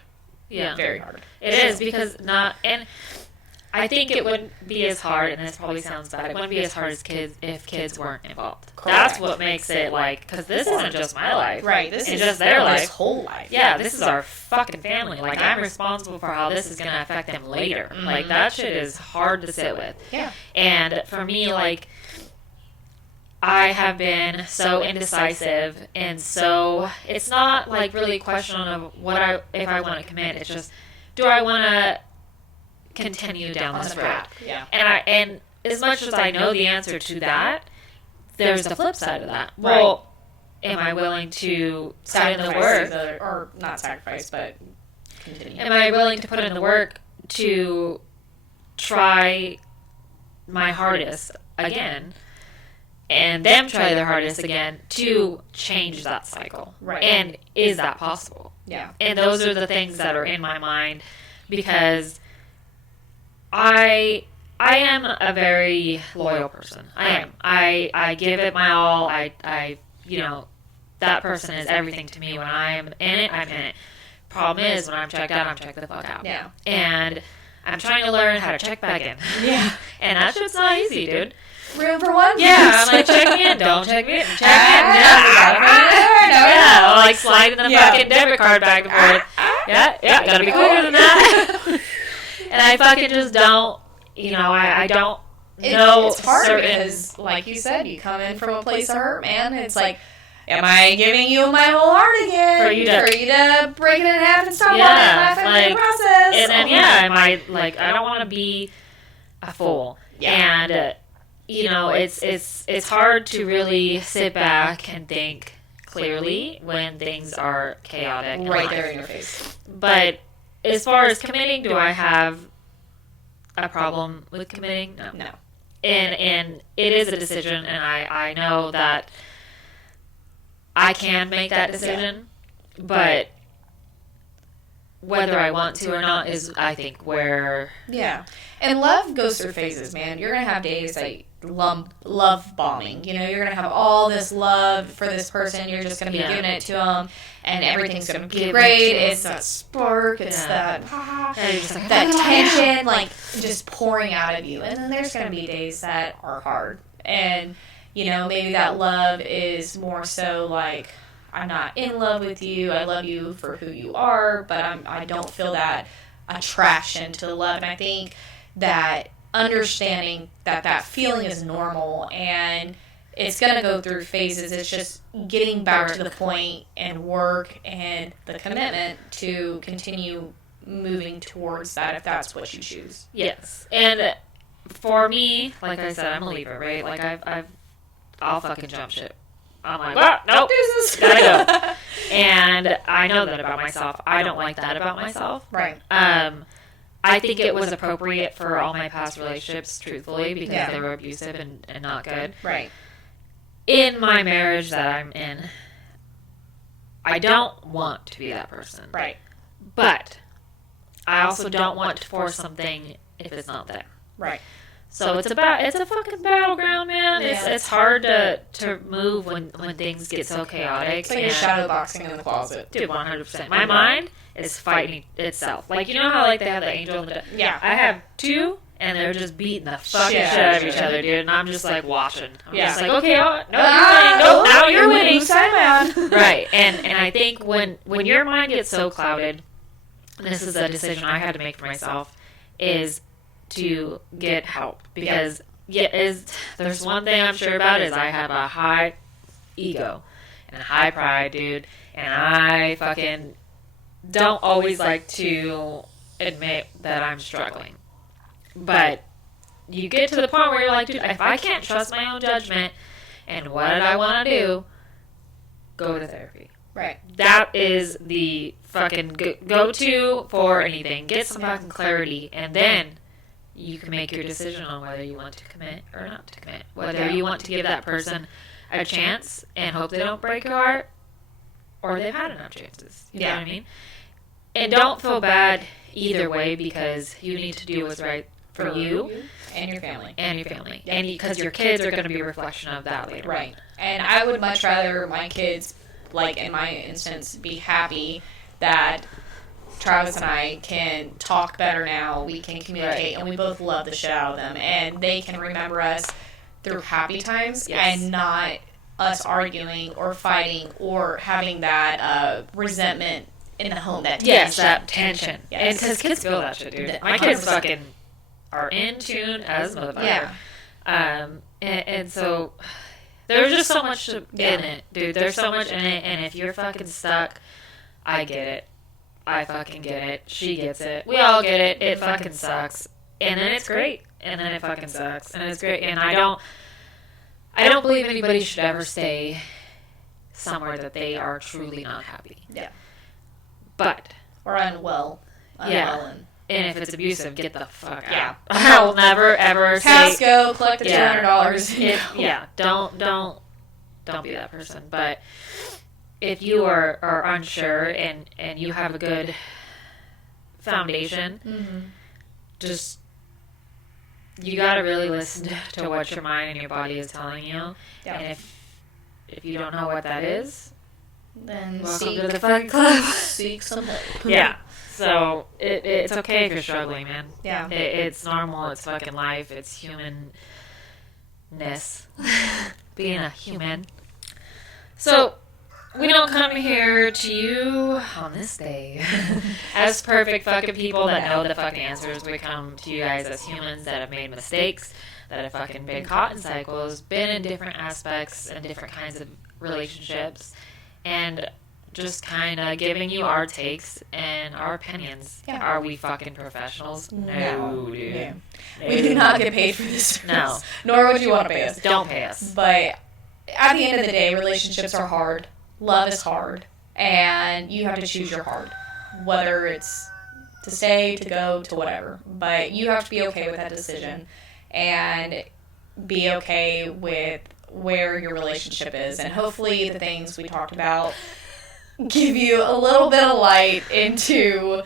Yeah. Very hard. It is, because and I think it wouldn't be as hard, and this probably sounds bad, it wouldn't be as hard as kids if kids weren't involved. Correct. That's what makes it like, because this isn't just my life. Right. This is just their life. This whole life. Yeah, this is our fucking family. Like, I'm responsible for how this is going to affect them later. Mm-hmm. Like, that shit is hard to sit with. Yeah. And for me, like, I have been so indecisive, and so it's not like really a question of if I want to commit. It's just, do I want to continue down this road? Yeah. And as much as I know the answer to that, there's the flip side of that. Well, am I willing to put in the work? Or not sacrifice, but continue. Am I willing to put in the work to try my hardest again, and them try their hardest again to change that cycle? Right. And is that possible? Yeah. And those are the things that are in my mind, because I am a very loyal person. I am. I give it my all. I that person is everything to me. When I'm in it, I'm in it. Problem is, when I'm checked out, I'm checked the fuck out. Yeah. And I'm trying to learn how to check back in. Yeah. And that shit's not easy, dude. Room for one? Yeah, I'm like, check me in, don't check me in, check me in. Yeah, or like sliding the fucking debit card back and forth. Yeah, gotta be quicker than that. And I fucking just don't, I don't know. It's hard because, like you said, you come in from a place of hurt, man. It's like, am I giving you my whole heart again for you to break it in half and stop laughing in the process? And then, am I, like, I don't want to be a fool. Yeah. And, it's hard to really sit back and think clearly when things are chaotic. Right there in your face. But as far as committing, do I have a problem with committing? No. And it is a decision, and I know that I can make that decision, but whether I want to or not is, I think, where... Yeah. And love goes through phases, man. You're going to have days that love bombing. You're going to have all this love for this person. You're just going to be giving it to them, and everything's going to be great. It's that spark. It's that tension, like, just pouring out of you. And then there's going to be days that are hard. And, maybe that love is more so like, I'm not in love with you. I love you for who you are, but I don't feel that attraction to the love. And I think that understanding that feeling is normal and it's going to go through phases. It's just getting back to the point and work and the commitment to continue moving towards that if that's what you choose. Yes. And for me, like I said, I'm a leaver, right? Like I'll fucking jump ship. I'm like, well, nope, gotta go. And I know that about myself. I don't like that about myself. Right. I think it was appropriate for all my past relationships, truthfully, because they were abusive and not good. Right. In my marriage that I'm in, I don't want to be that person. Right. But I also don't want to force something if it's not there. Right. So it's a fucking battleground, man. Yeah. It's hard to move when things get so chaotic. It's like you're shadow boxing in the closet. Dude, 100%. My mind is fighting itself. Like, how like they have the angel and the yeah. I have two, and they're just beating the fucking shit out of each other, dude. And I'm just like watching. I'm just like, okay, no, you're winning. No, now you're winning. Right. And I think when your mind gets so clouded, and this is a decision I had to make for myself, is to get help. Because there's one thing I'm sure about is I have a high ego and high pride, dude. And I fucking don't always like to admit that I'm struggling. But you get to the point where you're like, dude, if I can't trust my own judgment and what did I want to do, go to therapy. Right. That is the fucking go-to for anything. Get some fucking clarity, and then you can make your decision on whether you want to commit or not to commit. Whether you want to give that person a chance and hope they don't break your heart, or they've had enough chances. You know what I mean? And don't feel bad either way, because you need to do what's right for you and your family. And your family. Yep. And because your kids are going to be a reflection of that later. Right. And I would much rather my kids, like in my instance, be happy that Travis and I can talk better now, we can communicate, and we both love the shit out of them, and they can remember us through happy times and not us arguing or fighting or having that resentment in the home. That tension. Yes, that tension. Yes. And because kids feel that shit, dude. My kids fucking are in tune as motherfucker. Yeah. And so there's just so much in it, dude. There's so much in it, and if you're fucking stuck, I get it. I fucking get it. She gets it. We all get it. It fucking sucks. And then it's great. And then it fucking sucks. And it's great. And I don't believe anybody should ever stay somewhere that they are truly not happy. Yeah. But. Or unwell. Yeah. And if it's abusive, get the fuck out. Yeah. I will never, ever say. Go, collect the $200. Yeah. Don't be that person. But if you are unsure and you have a good foundation, just, you got to really listen to what your mind and your body is telling you. Yeah. And if you don't know what that is, then welcome to the fucking club. Seek some help. Yeah. So it's okay if you're struggling, man. Yeah. It's normal. It's fucking life. It's humanness. Being a human. So we don't come here to you on this day as perfect fucking people that know the fucking answers. We come to you guys as humans that have made mistakes, that have fucking been caught in cycles, been in different aspects and different kinds of relationships, and just kind of giving you our takes and our opinions. Yeah. Are we fucking professionals? No, dude. Yeah. No. We do not get paid for this service. No. Nor would you want to pay us. Don't pay us. But at the end of the day, relationships are hard. Love is hard. And you have to choose your hard. Whether it's to stay, to go, to whatever. But you have to be okay with that decision. And be okay with where your relationship is. And hopefully the things we talked about give you a little bit of light into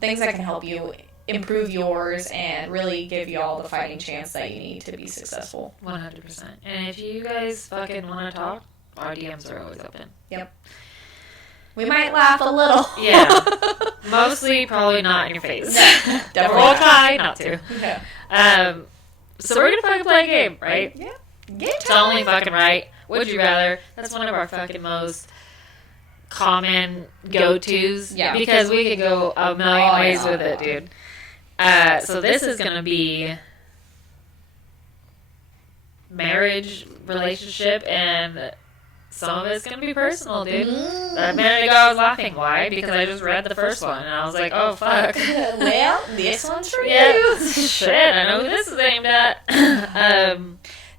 things that can help you improve yours and really give you all the fighting chance that you need to be successful. 100%. And if you guys fucking want to talk, our DMs are always open. Yep. We might laugh a little. Yeah. Mostly probably not in your face. No, definitely we'll try not to. Yeah. So we're going to fucking play a game, right? Yeah. It's only fucking right. Would you rather? That's one of our fucking most common go-tos. Yeah. Because we could go a million ways with it, dude. So this is going to be marriage, relationship, and some of it's going to be personal, dude. A minute ago I was laughing. Why? Because I just read the first one, and I was like, oh, fuck. Well, this one's for yeah. you. Shit, I know who this is aimed at.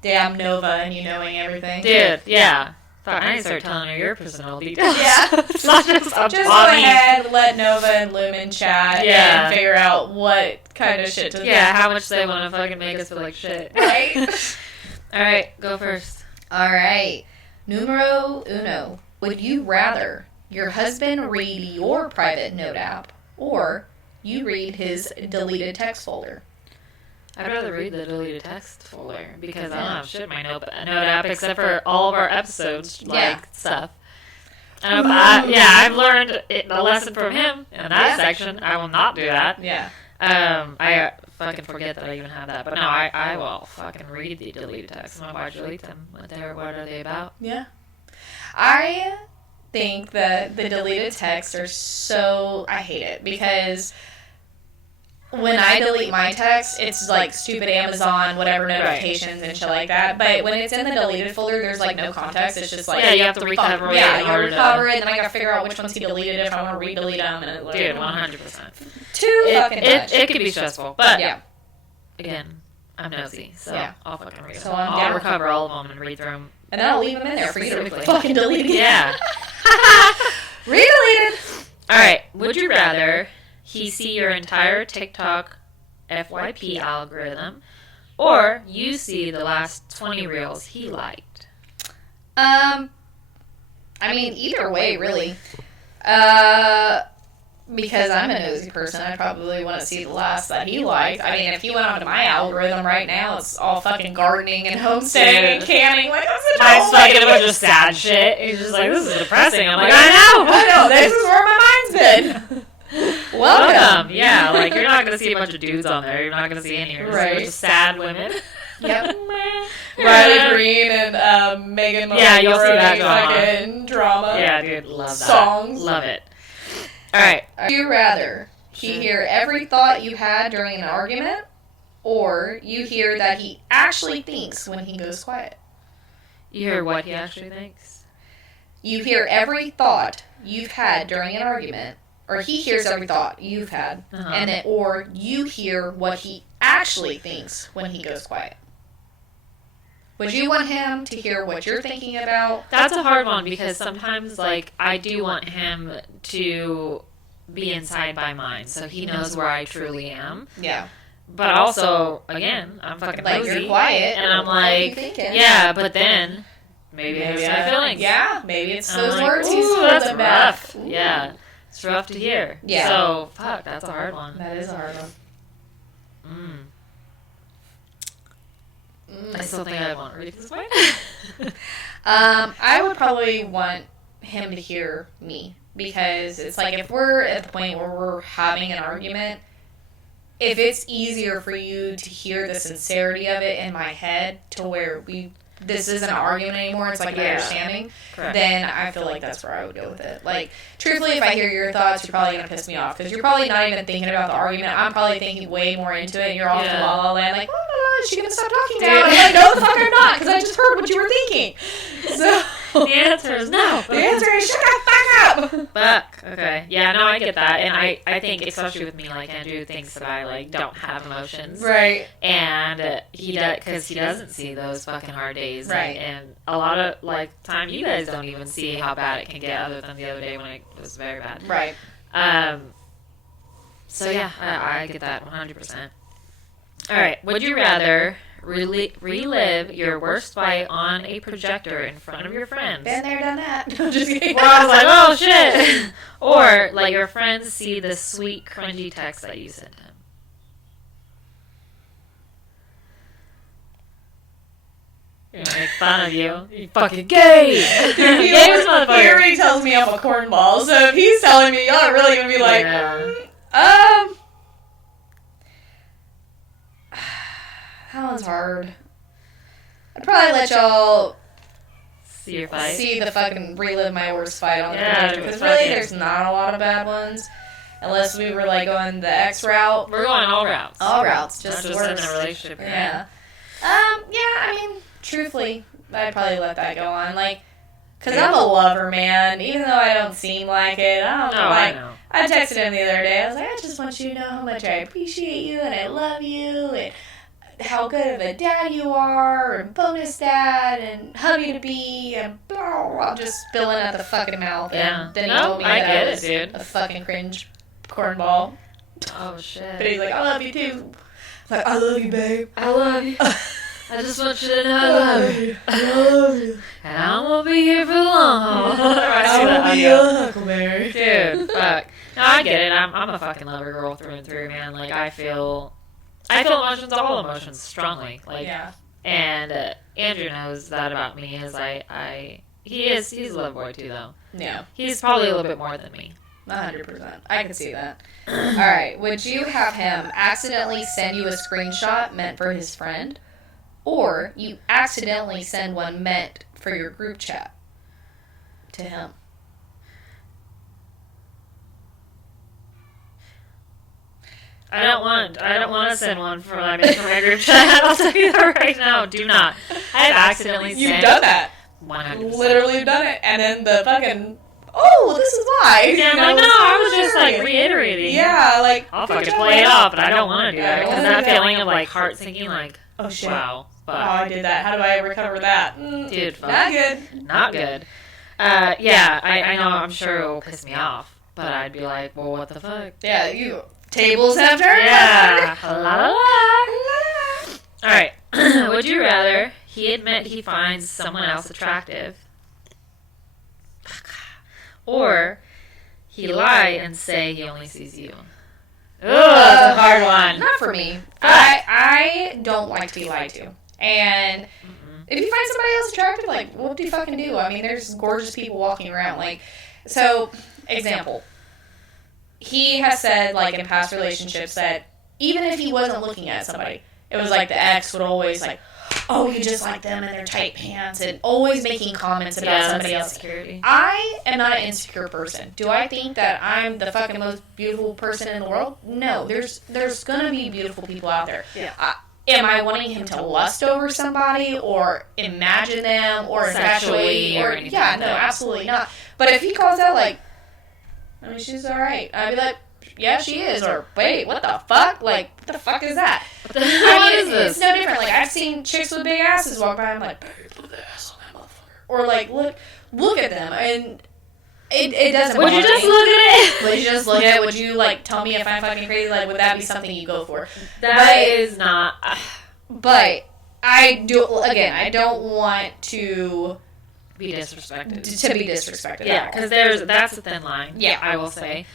Damn Nova and you knowing everything. Dude, yeah. Fuck, I need to start telling her your personal details. Yeah. It's not just a Just go ahead, let Nova and Lumen chat and figure out what kind of shit to how much they want to fucking make us feel like shit. Right? Alright, go first. Alright. Numero uno. Would you rather your husband read your private note app or you read his deleted text folder? I'd rather read the deleted text folder because I don't have shit in my note app except for all of our episodes, stuff. I've learned a lesson from him in that section. I will not do that. Yeah. I fucking forget that I even have that. But no, I will fucking read the deleted text. Why'd you delete them? What are they about? Yeah. I think that the deleted texts are so... I hate it because when I delete my text, it's like stupid Amazon, whatever notifications and shit like that. But when it's in the deleted folder, there's like no context. It's just like... Yeah, you have to recover it. Yeah, you recover it, and then I gotta figure out which ones he deleted if I want to re-delete them. And like, dude, 100%. Too fucking much. It could be stressful, but yeah. Again, I'm nosy, so I'll fucking read them. So I'll recover all of them and read through them. And then I'll leave them in there for you to fucking delete again. Yeah. Re-deleted. Alright, would you rather he see your entire TikTok FYP algorithm or you see the last 20 reels he liked? I I mean, either way, really. Because I'm a nosy person, I probably want to see the last that he liked. I mean, if he went onto my algorithm right now, it's all fucking gardening and homesteading and canning. Like, that's such Mine's fucking a bunch of sad shit. He's just like, this is depressing. I'm like, I know. This is where my mind's been. Welcome. Yeah, like, you're not going to see a bunch of dudes on there. You're not going to see any. You're just a bunch of sad women. Yep. Riley Green and Megan Moore. Yeah, you'll see that fucking drama. Yeah, dude, love that. Songs. Love it. All right. Would you rather he hear every thought you had during an argument, or you hear that he actually thinks when he goes quiet? You hear what he actually thinks? You hear every thought you've had during an argument, or he hears every thought you've had, and then, or you hear what he actually thinks when he goes quiet. Would you want him to hear what you're thinking about? That's a hard one because sometimes, like, I do want him to be inside my mind so he knows where I truly am. Yeah. But also, again, I'm fucking like, nosy. You're quiet. And I'm like, yeah, but then maybe it's my feelings. Yeah, maybe it's those like, words he's ooh, that's rough. Ooh. Yeah. It's rough to hear. Yeah. So, fuck, that's a hard one. That is a hard one. I still think I'd want to read it this way. I would probably want him to hear me, because it's like, if we're at the point where we're having an argument, if it's easier for you to hear the sincerity of it in my head to where this isn't an argument anymore, it's like an understanding, then I feel like that's where I would go with it. Like, truthfully, if I hear your thoughts, you're probably going to piss me off, because you're probably not even thinking about the argument. I'm probably thinking way more into it, and you're off in la la land, like, oh, is she going to stop talking now? And I'm like, no, the fuck I'm not, because I just heard what you were thinking. So the answer is no. The answer is shut the fuck up. Fuck. Okay. Yeah, no, I get that. And I think, especially with me, like, Andrew thinks that I, like, don't have emotions. Right. And he does, because he doesn't see those fucking hard days. Right. And a lot of, like, time you guys don't even see how bad it can get, other than the other day when it was very bad. Right. So, yeah, I get that 100%. All right. Would you rather relive your worst fight on a projector in front of your friends? Been there, done that. I'm just kidding. Where I was like, oh, shit. Or let your friends see the sweet, cringy text that you sent him. You're gonna make fun of you. You fucking gay. He already tells me I'm a cornball, so if he's telling me, y'all are really gonna be like, that one's hard. I'd probably let y'all see your fight. See the fucking relive my worst fight on the projector, because really there's not a lot of bad ones, unless we were like going the X route. We're going all routes. All routes, just not just in a relationship. Yeah. I mean, truthfully, I'd probably let that go on, like, because I'm a lover, man. Even though I don't seem like it, I don't know. Like, I texted him the other day. I was like, I just want you to know how much I appreciate you and I love you and how good of a dad you are, and bonus dad, and hubby to be, and blah, blah, blah, just spilling at the fucking mouth. Yeah. And then he told me I that get I it, was dude. a fucking cringe cornball. Oh, shit. But he's like, I love you too. I'm like, I love you, babe. I love you. I just want you to know I love you. I love you. And I won't be here for long. I will be your Huckleberry. Dude, fuck. No, I get it. I'm a fucking lover girl through and through, man. Like, I feel emotions, all emotions, strongly. Like, yeah. And Andrew knows that about me. He's a love boy too, though. Yeah. He's probably a little bit more than me. 100%. I can see that. Alright, would you have him accidentally send you a screenshot meant for his friend? Or you accidentally send one meant for your group chat to him? I don't want to send one for my group chat. I'll tell you that right now. Do not. I've accidentally sent. You've done that. 100%. Literally done it. And then the fucking, oh, this is why. Yeah, I'm like, no, I was just like reiterating. Yeah, like, I'll fucking play it off, but I don't want to do that. Because that feeling of like heart sinking, like, oh shit. Wow. Fuck. Oh, I did that. How do I recover that? Dude, fuck. Not good. Not good. Yeah, I know, I'm sure it will piss me off. But I'd be like, well, what the fuck? Yeah, you. Tables have turned. Yeah. La la la. Alright. Would you rather he admit he finds someone else attractive? Or he lie and say he only sees you. Ugh, that's a hard one. Not for me. I don't like to be lied to. And if you find somebody else attractive, like, what do you fucking do? I mean, there's gorgeous people walking around. Like, so, example. He has said, like, in past relationships that even if he wasn't looking at somebody, it was like the ex would always, like, oh, you just like them in their tight pants, and always making comments about somebody else. Insecurity. I am not an insecure person. Do I think that I'm the fucking most beautiful person in the world? No. There's gonna be beautiful people out there. Yeah. Am I wanting him to lust over somebody or imagine them or infatuate or anything? Yeah, no, absolutely not. But if he calls out like, I mean, she's all right, I'd be like, yeah, she is. Or wait, what the fuck? Like, what the fuck is that? What the hell is this? It's no different. Like, I've seen chicks with big asses walk by. I'm like, babe, look at the ass on that motherfucker. Or like, look at them, and it doesn't. Would you just look at it? Would you just look at it? Would you like tell me if I'm fucking crazy? Like, would that be something you go for? That is not. But I do. Again, I don't want to be disrespected. To be disrespected. Yeah, because that's a thin line. Yeah, I will say.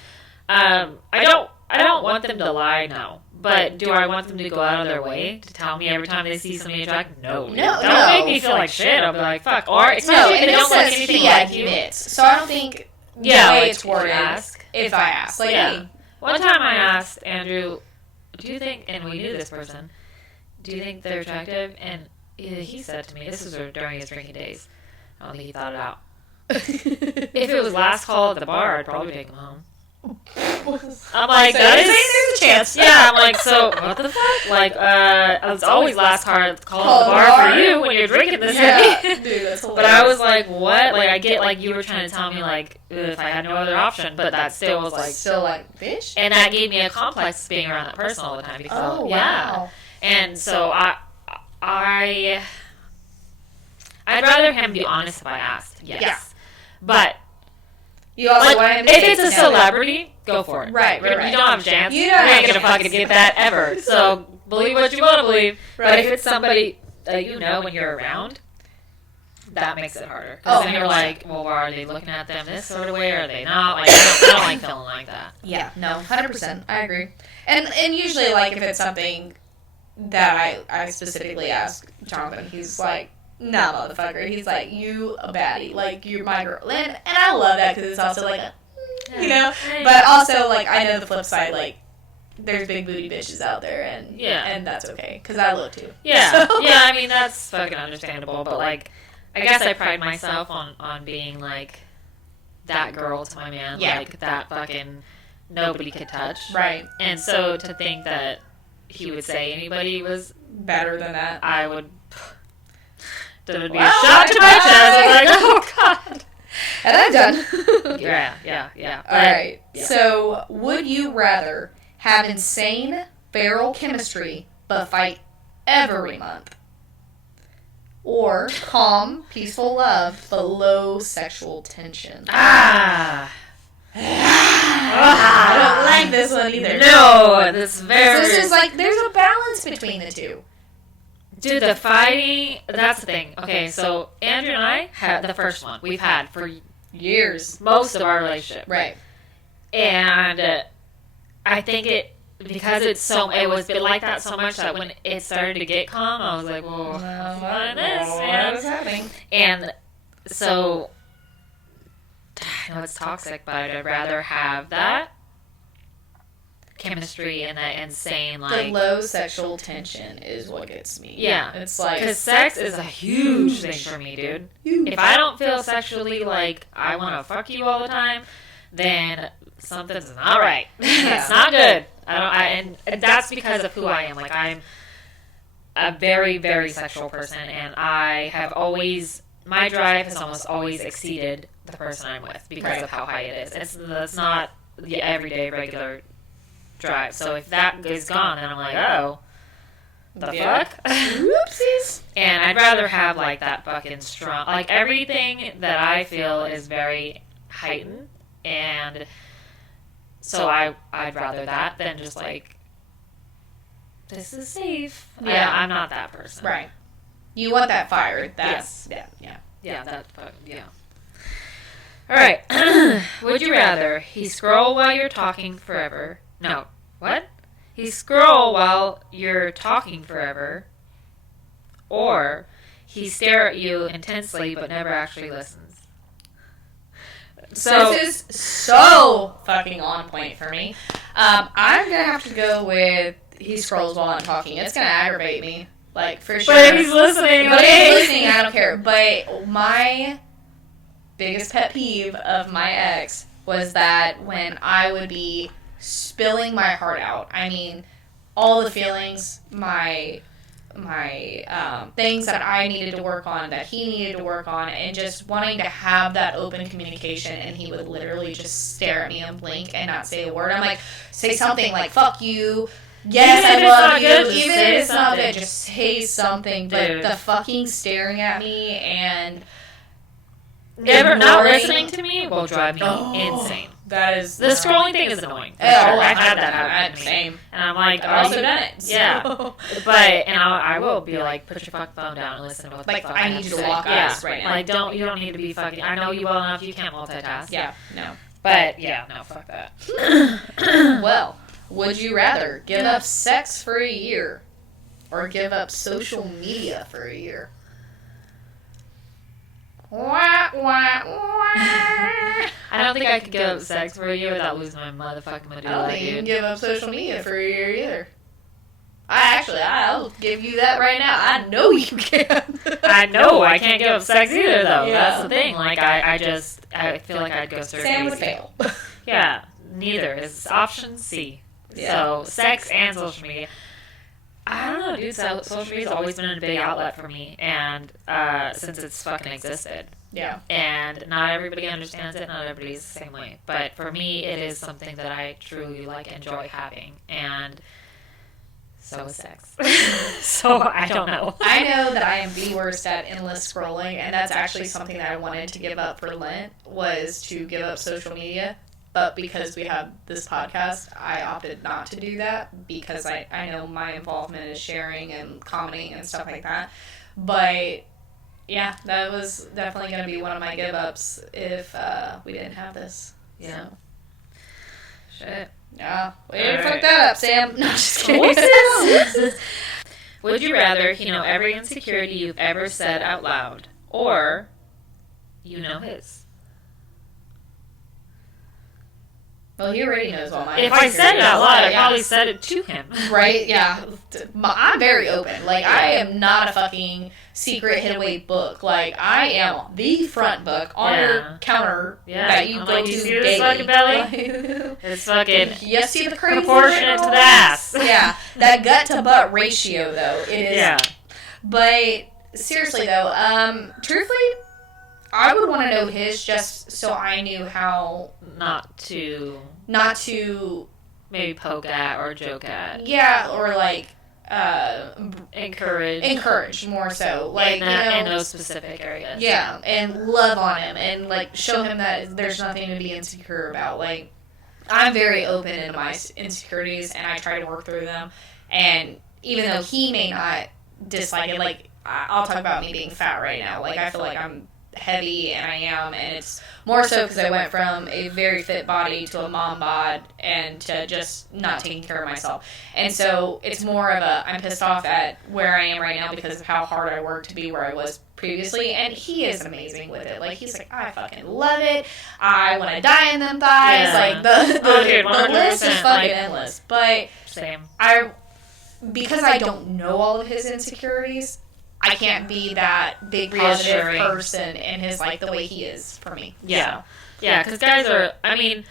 I don't want them to lie, no. But do I want them to go out of their way to tell me every time they see somebody attractive? No. Don't make me feel like shit. I'll be like, fuck. Or especially if they don't look anything like you. So I don't think the way it's worded, if I ask. Like, hey. One time I asked Andrew, do you think, and we knew this person, do you think they're attractive? And he said to me, this was during his drinking days. I don't think he thought it out. If it was last call at the bar, I'd probably take him home. I'm like, that is, there's a chance. Yeah, I'm like, so what the fuck? Like, it's always last call at the bar for you when you're drinking this heavy. Dude, that's hilarious. But I was like, what? Like, I get like you were trying to tell me like if I had no other option, but that still was like, still like, bitch. And that gave me a complex being around that person all the time. Because, wow. And so I'd rather him be honest if I asked. Yes. Yeah. But. You also want him to if it's a celebrity, go for it. Right. You don't have a chance. You ain't gonna fucking get that ever. So believe what you want to believe. Right. But if it's somebody that you know when you're around, that makes it harder. Because then you're like, well, are they looking at them this sort of way, or are they not? Like, I don't like feeling like that. Yeah. No. 100%. I agree. And usually, like, if it's something that I specifically ask Jonathan, he's like, no, motherfucker. He's like, you a baddie. Like, you're my girl. And I love that because it's also like, you know? But also, like, I know the flip side, like, there's big booty bitches out there, and that's okay. Because I look too. Yeah. So. Yeah, I mean, that's fucking understandable. But, like, I guess I pride myself on being, like, that girl to my man. Yeah. Like, that fucking nobody could touch. Right. And so to think that he would say anybody was better than that, I would... There would be a shot to my chest. I'm like, oh, God. And I'm done. Yeah. All right. Yeah. So, would you rather have insane feral chemistry but fight every month? Or calm, peaceful love but low sexual tension? I don't like this one either. No, this is like, there's a balance between the two. Dude, the fighting, that's the thing. Okay, so Andrew and I had the first one we've had for years, most of our relationship. Right. And I think because it was like that so much that when it started to get calm, I was like, well, what is happening? And so, I know it's toxic, but I'd rather have that chemistry and that insane, like... The low sexual tension is what gets me. Yeah. It's like... Because sex is a huge thing for me, dude. Huge. If I don't feel sexually like I want to fuck you all the time, then something's not right. It's not good. And that's because of who I am. Like, I'm a very, very sexual person, and I have always... My drive has almost always exceeded the person I'm with because of how high it is. It's not the everyday, regular... drive. So if that is gone, then I'm like, oh, the fuck? Whoopsies. And I'd rather have like that fucking strong, like everything that I feel is very heightened, and so I'd rather that than just like, this is safe. Yeah, I'm not that person. Right. You want that fire. That's yes. Yeah. Yeah. That. Yeah. All right. Would you rather he scroll while you're talking forever? No. What? He scroll while you're talking forever, or he stare at you intensely but never actually listens. So this is so fucking on point for me. I'm gonna have to go with he scrolls while I'm talking. It's gonna aggravate me, like for sure. But if he's listening, I don't care. But my biggest pet peeve of my ex was that when I would be spilling my heart out, I mean, all the feelings, my things that I needed to work on, that he needed to work on, and just wanting to have that open communication, and he would literally just stare at me and blink and not say a word. I'm like, say something like, fuck you, yes, I love you, even if it's not good, just say something. But the fucking staring at me and never not listening to me will drive me insane. That is... The scrolling thing is annoying. Oh, sure. I've had that happen to me. Same. And I'm like... I've also done it. So. Yeah. But, and I will be like, put your fucking phone down and listen to what the fuck I need you to walk us right now. Like, you don't need to be fucking... I know you well enough, you can't multitask. Yeah, no. But, yeah, no, fuck that. Well, would you rather give up sex for a year or give up social media for a year? Wah, wah, wah. I don't think I could give up sex for a year without losing my motherfucking medulla, I don't think you can dude. give up social media for a year either. I'll give you that right now. I know you can. I know I can't give up sex either, though. Yeah. That's the thing. Like, I feel like I'd go straight Sam to would fail. Yeah, neither. It's option C. Yeah. So, sex and social media. I don't know, dude. Social media's always been a big outlet for me, and since it's fucking existed. Yeah. And not everybody understands it. Not everybody's the same way. But for me, it is something that I truly enjoy having, and so is sex. So I don't know. I know that I am the worst at endless scrolling, and that's actually something that I wanted to give up for Lent, was to give up social media. But because we have this podcast, I opted not to do that because I know my involvement is sharing and commenting and stuff like that. But yeah, that was definitely going to be one of my give-ups if we didn't have this. Yeah. So. Shit. Yeah. Way to fuck that up, Sam. No, just kidding. Whoopsies. Would you rather he know every insecurity you've ever said out loud, or you know his? Well, he already knows all my If I said it out loud, I yeah. probably said it to him. Right? Yeah. I'm very open. Like, I am not a fucking secret hid-away book. Like, I am the front book on your counter that you go to you see daily. this fucking belly? It's fucking you see the crazy proportionate to the ass. Yeah. That gut-to-butt ratio, though. It is. Yeah. But, seriously, though, truthfully, I would want to know his just so I knew how not to maybe poke at or joke at. Yeah, or like encourage more so, like in those specific areas. Yeah, and love on him and like show him that there's nothing to be insecure about. Like, I'm very open in my insecurities and I try to work through them. And even though he may not dislike it, like I'll talk about me being fat right now. Like, I feel like I'm heavy, and I am, and it's more so because I went from a very fit body to a mom bod and to just not taking care of myself. And so it's more of a, I'm pissed off at where I am right now because of how hard I worked to be where I was previously, and he is amazing with it. Like, he's like, I fucking love it, I want to die in them thighs. Yeah. Like, the list is fucking like, endless. But same. Because I don't know all of his insecurities, I can't be that big positive person in his, like, the way he is for me. Yeah. So. Yeah, because guys are, I mean,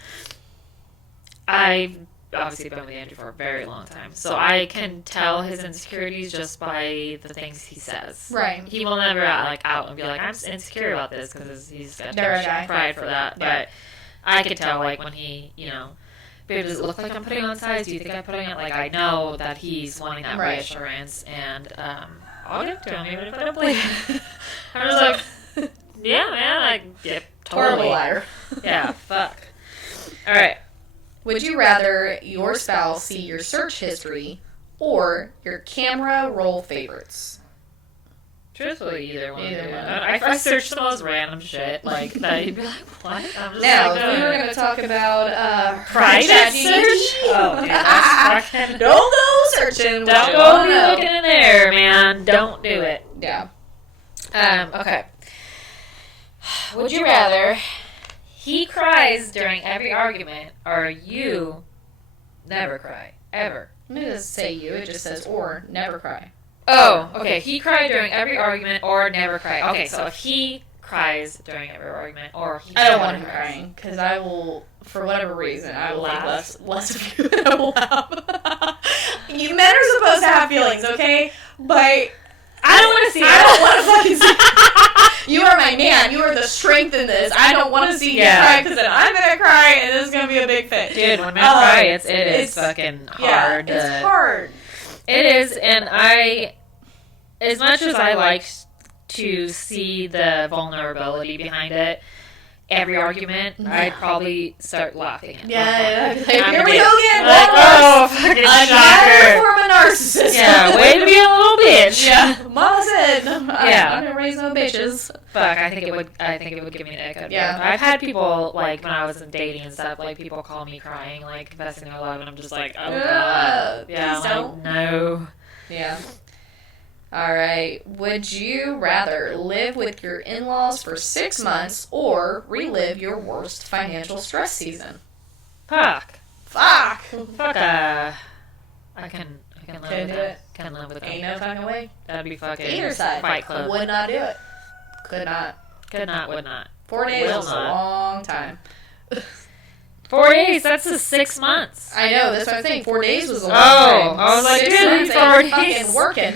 I've obviously been with Andrew for a very long time, so I can tell his insecurities just by the things he says. Right. He will never, out and be like, I'm insecure about this, because he's got pride for that. Yeah. But I could tell, like, when he, babe, does it look like I'm putting on size? Do you think I'm putting it? Like, I know that he's wanting that reassurance, and, I'll give it to him, even if I don't believe it. I'm just like, yeah, man, totally. Horrible liar. Yeah, fuck. All right. Would you rather your spouse see your search history or your camera roll favorites? Truthfully, either one. Either Dude. one. I searched the most random shit like that. You'd be like, what? I'm just Now, like, if we were going to talk about private ChatGPT, search. Oh, dude, that's fucking. don't go searching. Don't go be looking in there, man. Don't do it. Yeah. Okay. Would you rather he cries during every argument or you never cry? Ever. It doesn't say you, it just says or, never cry. Oh, okay. He cried during every argument or never cry. Okay, so if he cries during every argument or he I don't want never him cries. crying, because I will, for whatever reason, I will Laugh. think less of you than I will laugh. You men are supposed to have feelings, okay? But I don't want to see it. I don't want to fucking see. You are my man. You are the strength in this. I don't want to see you cry because then I'm gonna cry and this is gonna be a big fit. Dude, when men cry, it is fucking hard. Yeah, it's hard. It is, and as much as I like to see the vulnerability behind it, every argument, I'd probably start laughing at Yeah, one point. like, here we be go again. Like, oh, fucking Another shocker. form of narcissist. Yeah, way to be a little bitch. Yeah, Mama said, Yeah. I'm gonna raise no bitches. Fuck, I think it would give me the ick. Yeah. I've had people, like, when I was in dating and stuff, like, people call me crying, like, confessing their love, and I'm just like, oh, God. Yeah, please I'm don't. like, no. Yeah. Alright, would you rather live with your in-laws for 6 months or relive your worst financial stress season? Fuck. Fuck! Fuck, I can live Couldn't with do that. it. Can live with that. Ain't no fucking way. That'd be fucking Either side. Fight Club. Would not do it. Could not. Could not, would not. 4 days Will is a not. long time. 4 days, that's just 6 months. I know, that's what I'm saying. 4 days was a long Oh, time. I was like, 6 dude, months 4 ain't days. fucking working.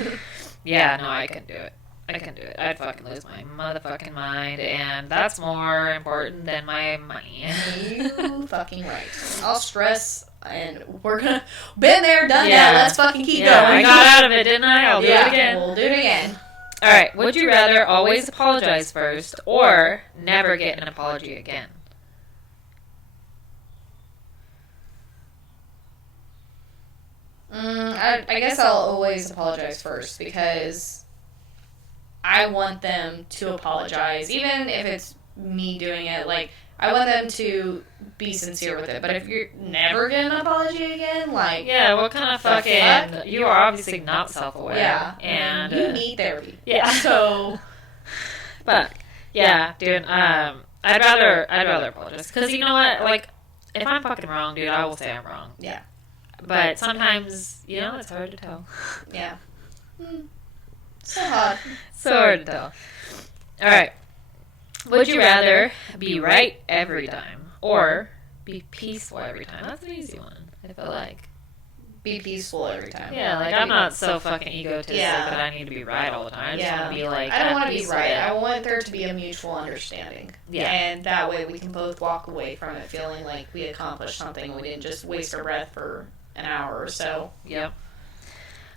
Yeah, no, I couldn't do it. I'd fucking lose my motherfucking mind, and that's more important than my money. You fucking right. I'll stress, and we're gonna... Been there, done that, let's fucking keep going. I got out of it, didn't I? I'll do it again. We'll do it again. Alright, would you rather always apologize first, or never get an apology again? I guess I'll always apologize first, because I want them to apologize, even if it's me doing it. Like, I want them to be sincere with it. But if you're never getting an apology again, like... Yeah, what kind of fucking... You are obviously not self-aware. Yeah. And... you need therapy. Yeah. So... But, yeah, dude, I'd rather apologize. Because you know what? Like, if I'm fucking wrong, dude, I will say I'm wrong. Yeah. But sometimes, you know, it's hard to tell. Yeah. So hard. So hard to tell. Alright. Would you rather be right every time or be peaceful every time? That's an easy one, I feel like. Be peaceful every time. Yeah, like, I'm not so fucking egotistic Yeah. that I need to be right all the time. I just want to be like... I don't want to be peace right. with it. I want there to be a mutual understanding. Yeah. And that way we can both walk away from it feeling like we accomplished something. We didn't just waste our breath for an hour or so. Yep.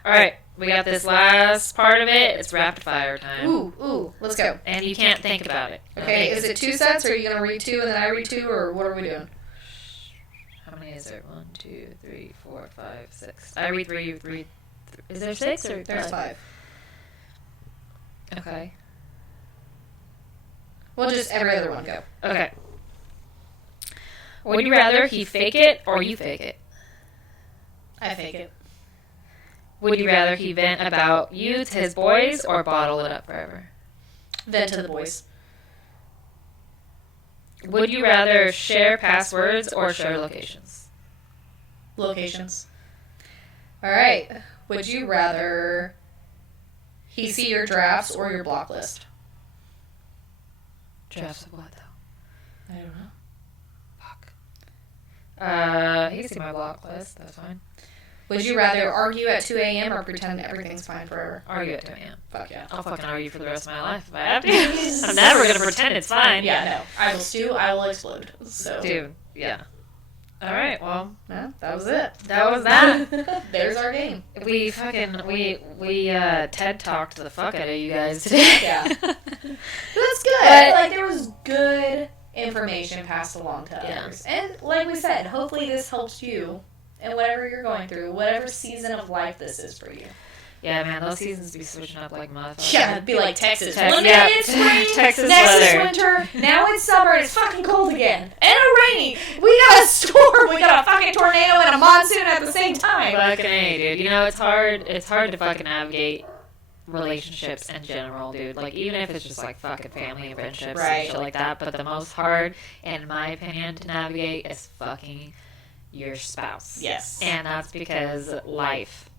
Alright, we got this last part of it. It's rapid fire time. Ooh, let's go. And you can't think about it. Okay, is it 2 sets, or are you going to read 2 and then I read 2, or what are we doing? How many is there? 1, 2, 3, 4, 5, 6. I read 3, you read... Is there 6 or 5? There's 5. Okay. Well, just every other one, go. Okay. Would you rather he fake it or you fake it? I fake it. Would you rather he vent about you to his boys or bottle it up forever? Then to the boys. Would you rather share passwords or share locations? Locations. Alright. Would you rather he see your drafts or your block list? Drafts of what, though? I don't know. Fuck. He can see my block list. That's fine. Would you rather argue at 2 a.m. or pretend everything's fine forever? Argue at 2 a.m. Fuck yeah. I'll fucking argue for the rest of my life if I have to. I'm never going to pretend it's fine. Yeah, no. I will stew, I will explode. So. Dude, yeah. Alright, well. Yeah, that was it. That was that. There's our game. We TED talked the fuck out of you guys today. Yeah. That's good. But- like, there was good information passed along to Yeah. others. And like we said, hopefully this helps you in whatever you're going through, whatever season of life this is for you. Yeah, man, those seasons be switching up like motherfuckers. Yeah, it'd be like Texas. One Yep. minute it's spring, Texas next weather. is winter, now it's summer, and it's fucking cold again. And rainy. We got a storm, we got a fucking tornado and a monsoon at the same time. Fucking A, dude. You know, it's hard to fucking navigate relationships in general, dude. Like, even if it's just like fucking family and friendships Right. and shit like that. But the most hard, in my opinion, to navigate is fucking your spouse. Yes. And that's because life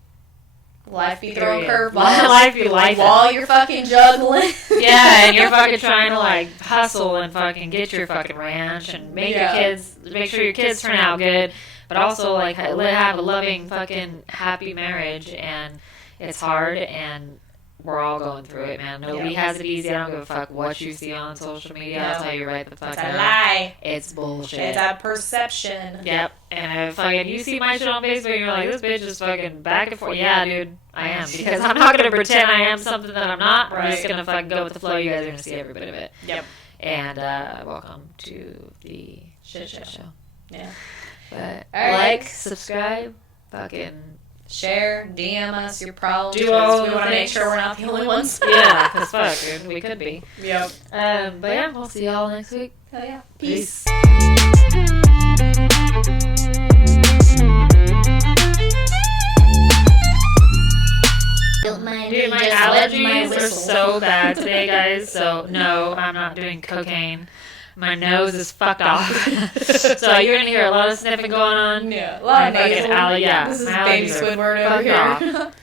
be throwing Period. curveballs. Life be life. While you're fucking juggling. Yeah, and you're fucking trying to like hustle and fucking get your fucking ranch and make make sure your kids turn out good, but also like have a loving fucking happy marriage. And it's hard, and we're all going through it, man. Nobody has it easy. I don't give a fuck what you see on social media. I'll tell you right the fuck It's now. a lie. It's bullshit. It's a perception. Yep. And if fucking you see my shit on Facebook and you're like, this bitch is fucking back and forth. Yeah, dude, I am. Because I'm not going to pretend I am something that I'm not. I'm just going to fucking go with the flow. You guys are going to see every bit of it. Yep. And welcome to the Shit show. Yeah. But All right. like, subscribe, fucking... Share, DM us your problems. Do all we the want to make things. sure we're not the only ones. Yeah, because fuck, dude, we could be. Yep. But yeah, we'll see y'all next week. Hell yeah. Peace. Dude, my allergies are so bad today, guys. So no, I'm not doing cocaine. My nose is fucked off. So you're gonna hear a lot of sniffing going on. Yeah, a lot of My fucking nasal. yeah, This is my baby allergies are Squidward over fucked here. off.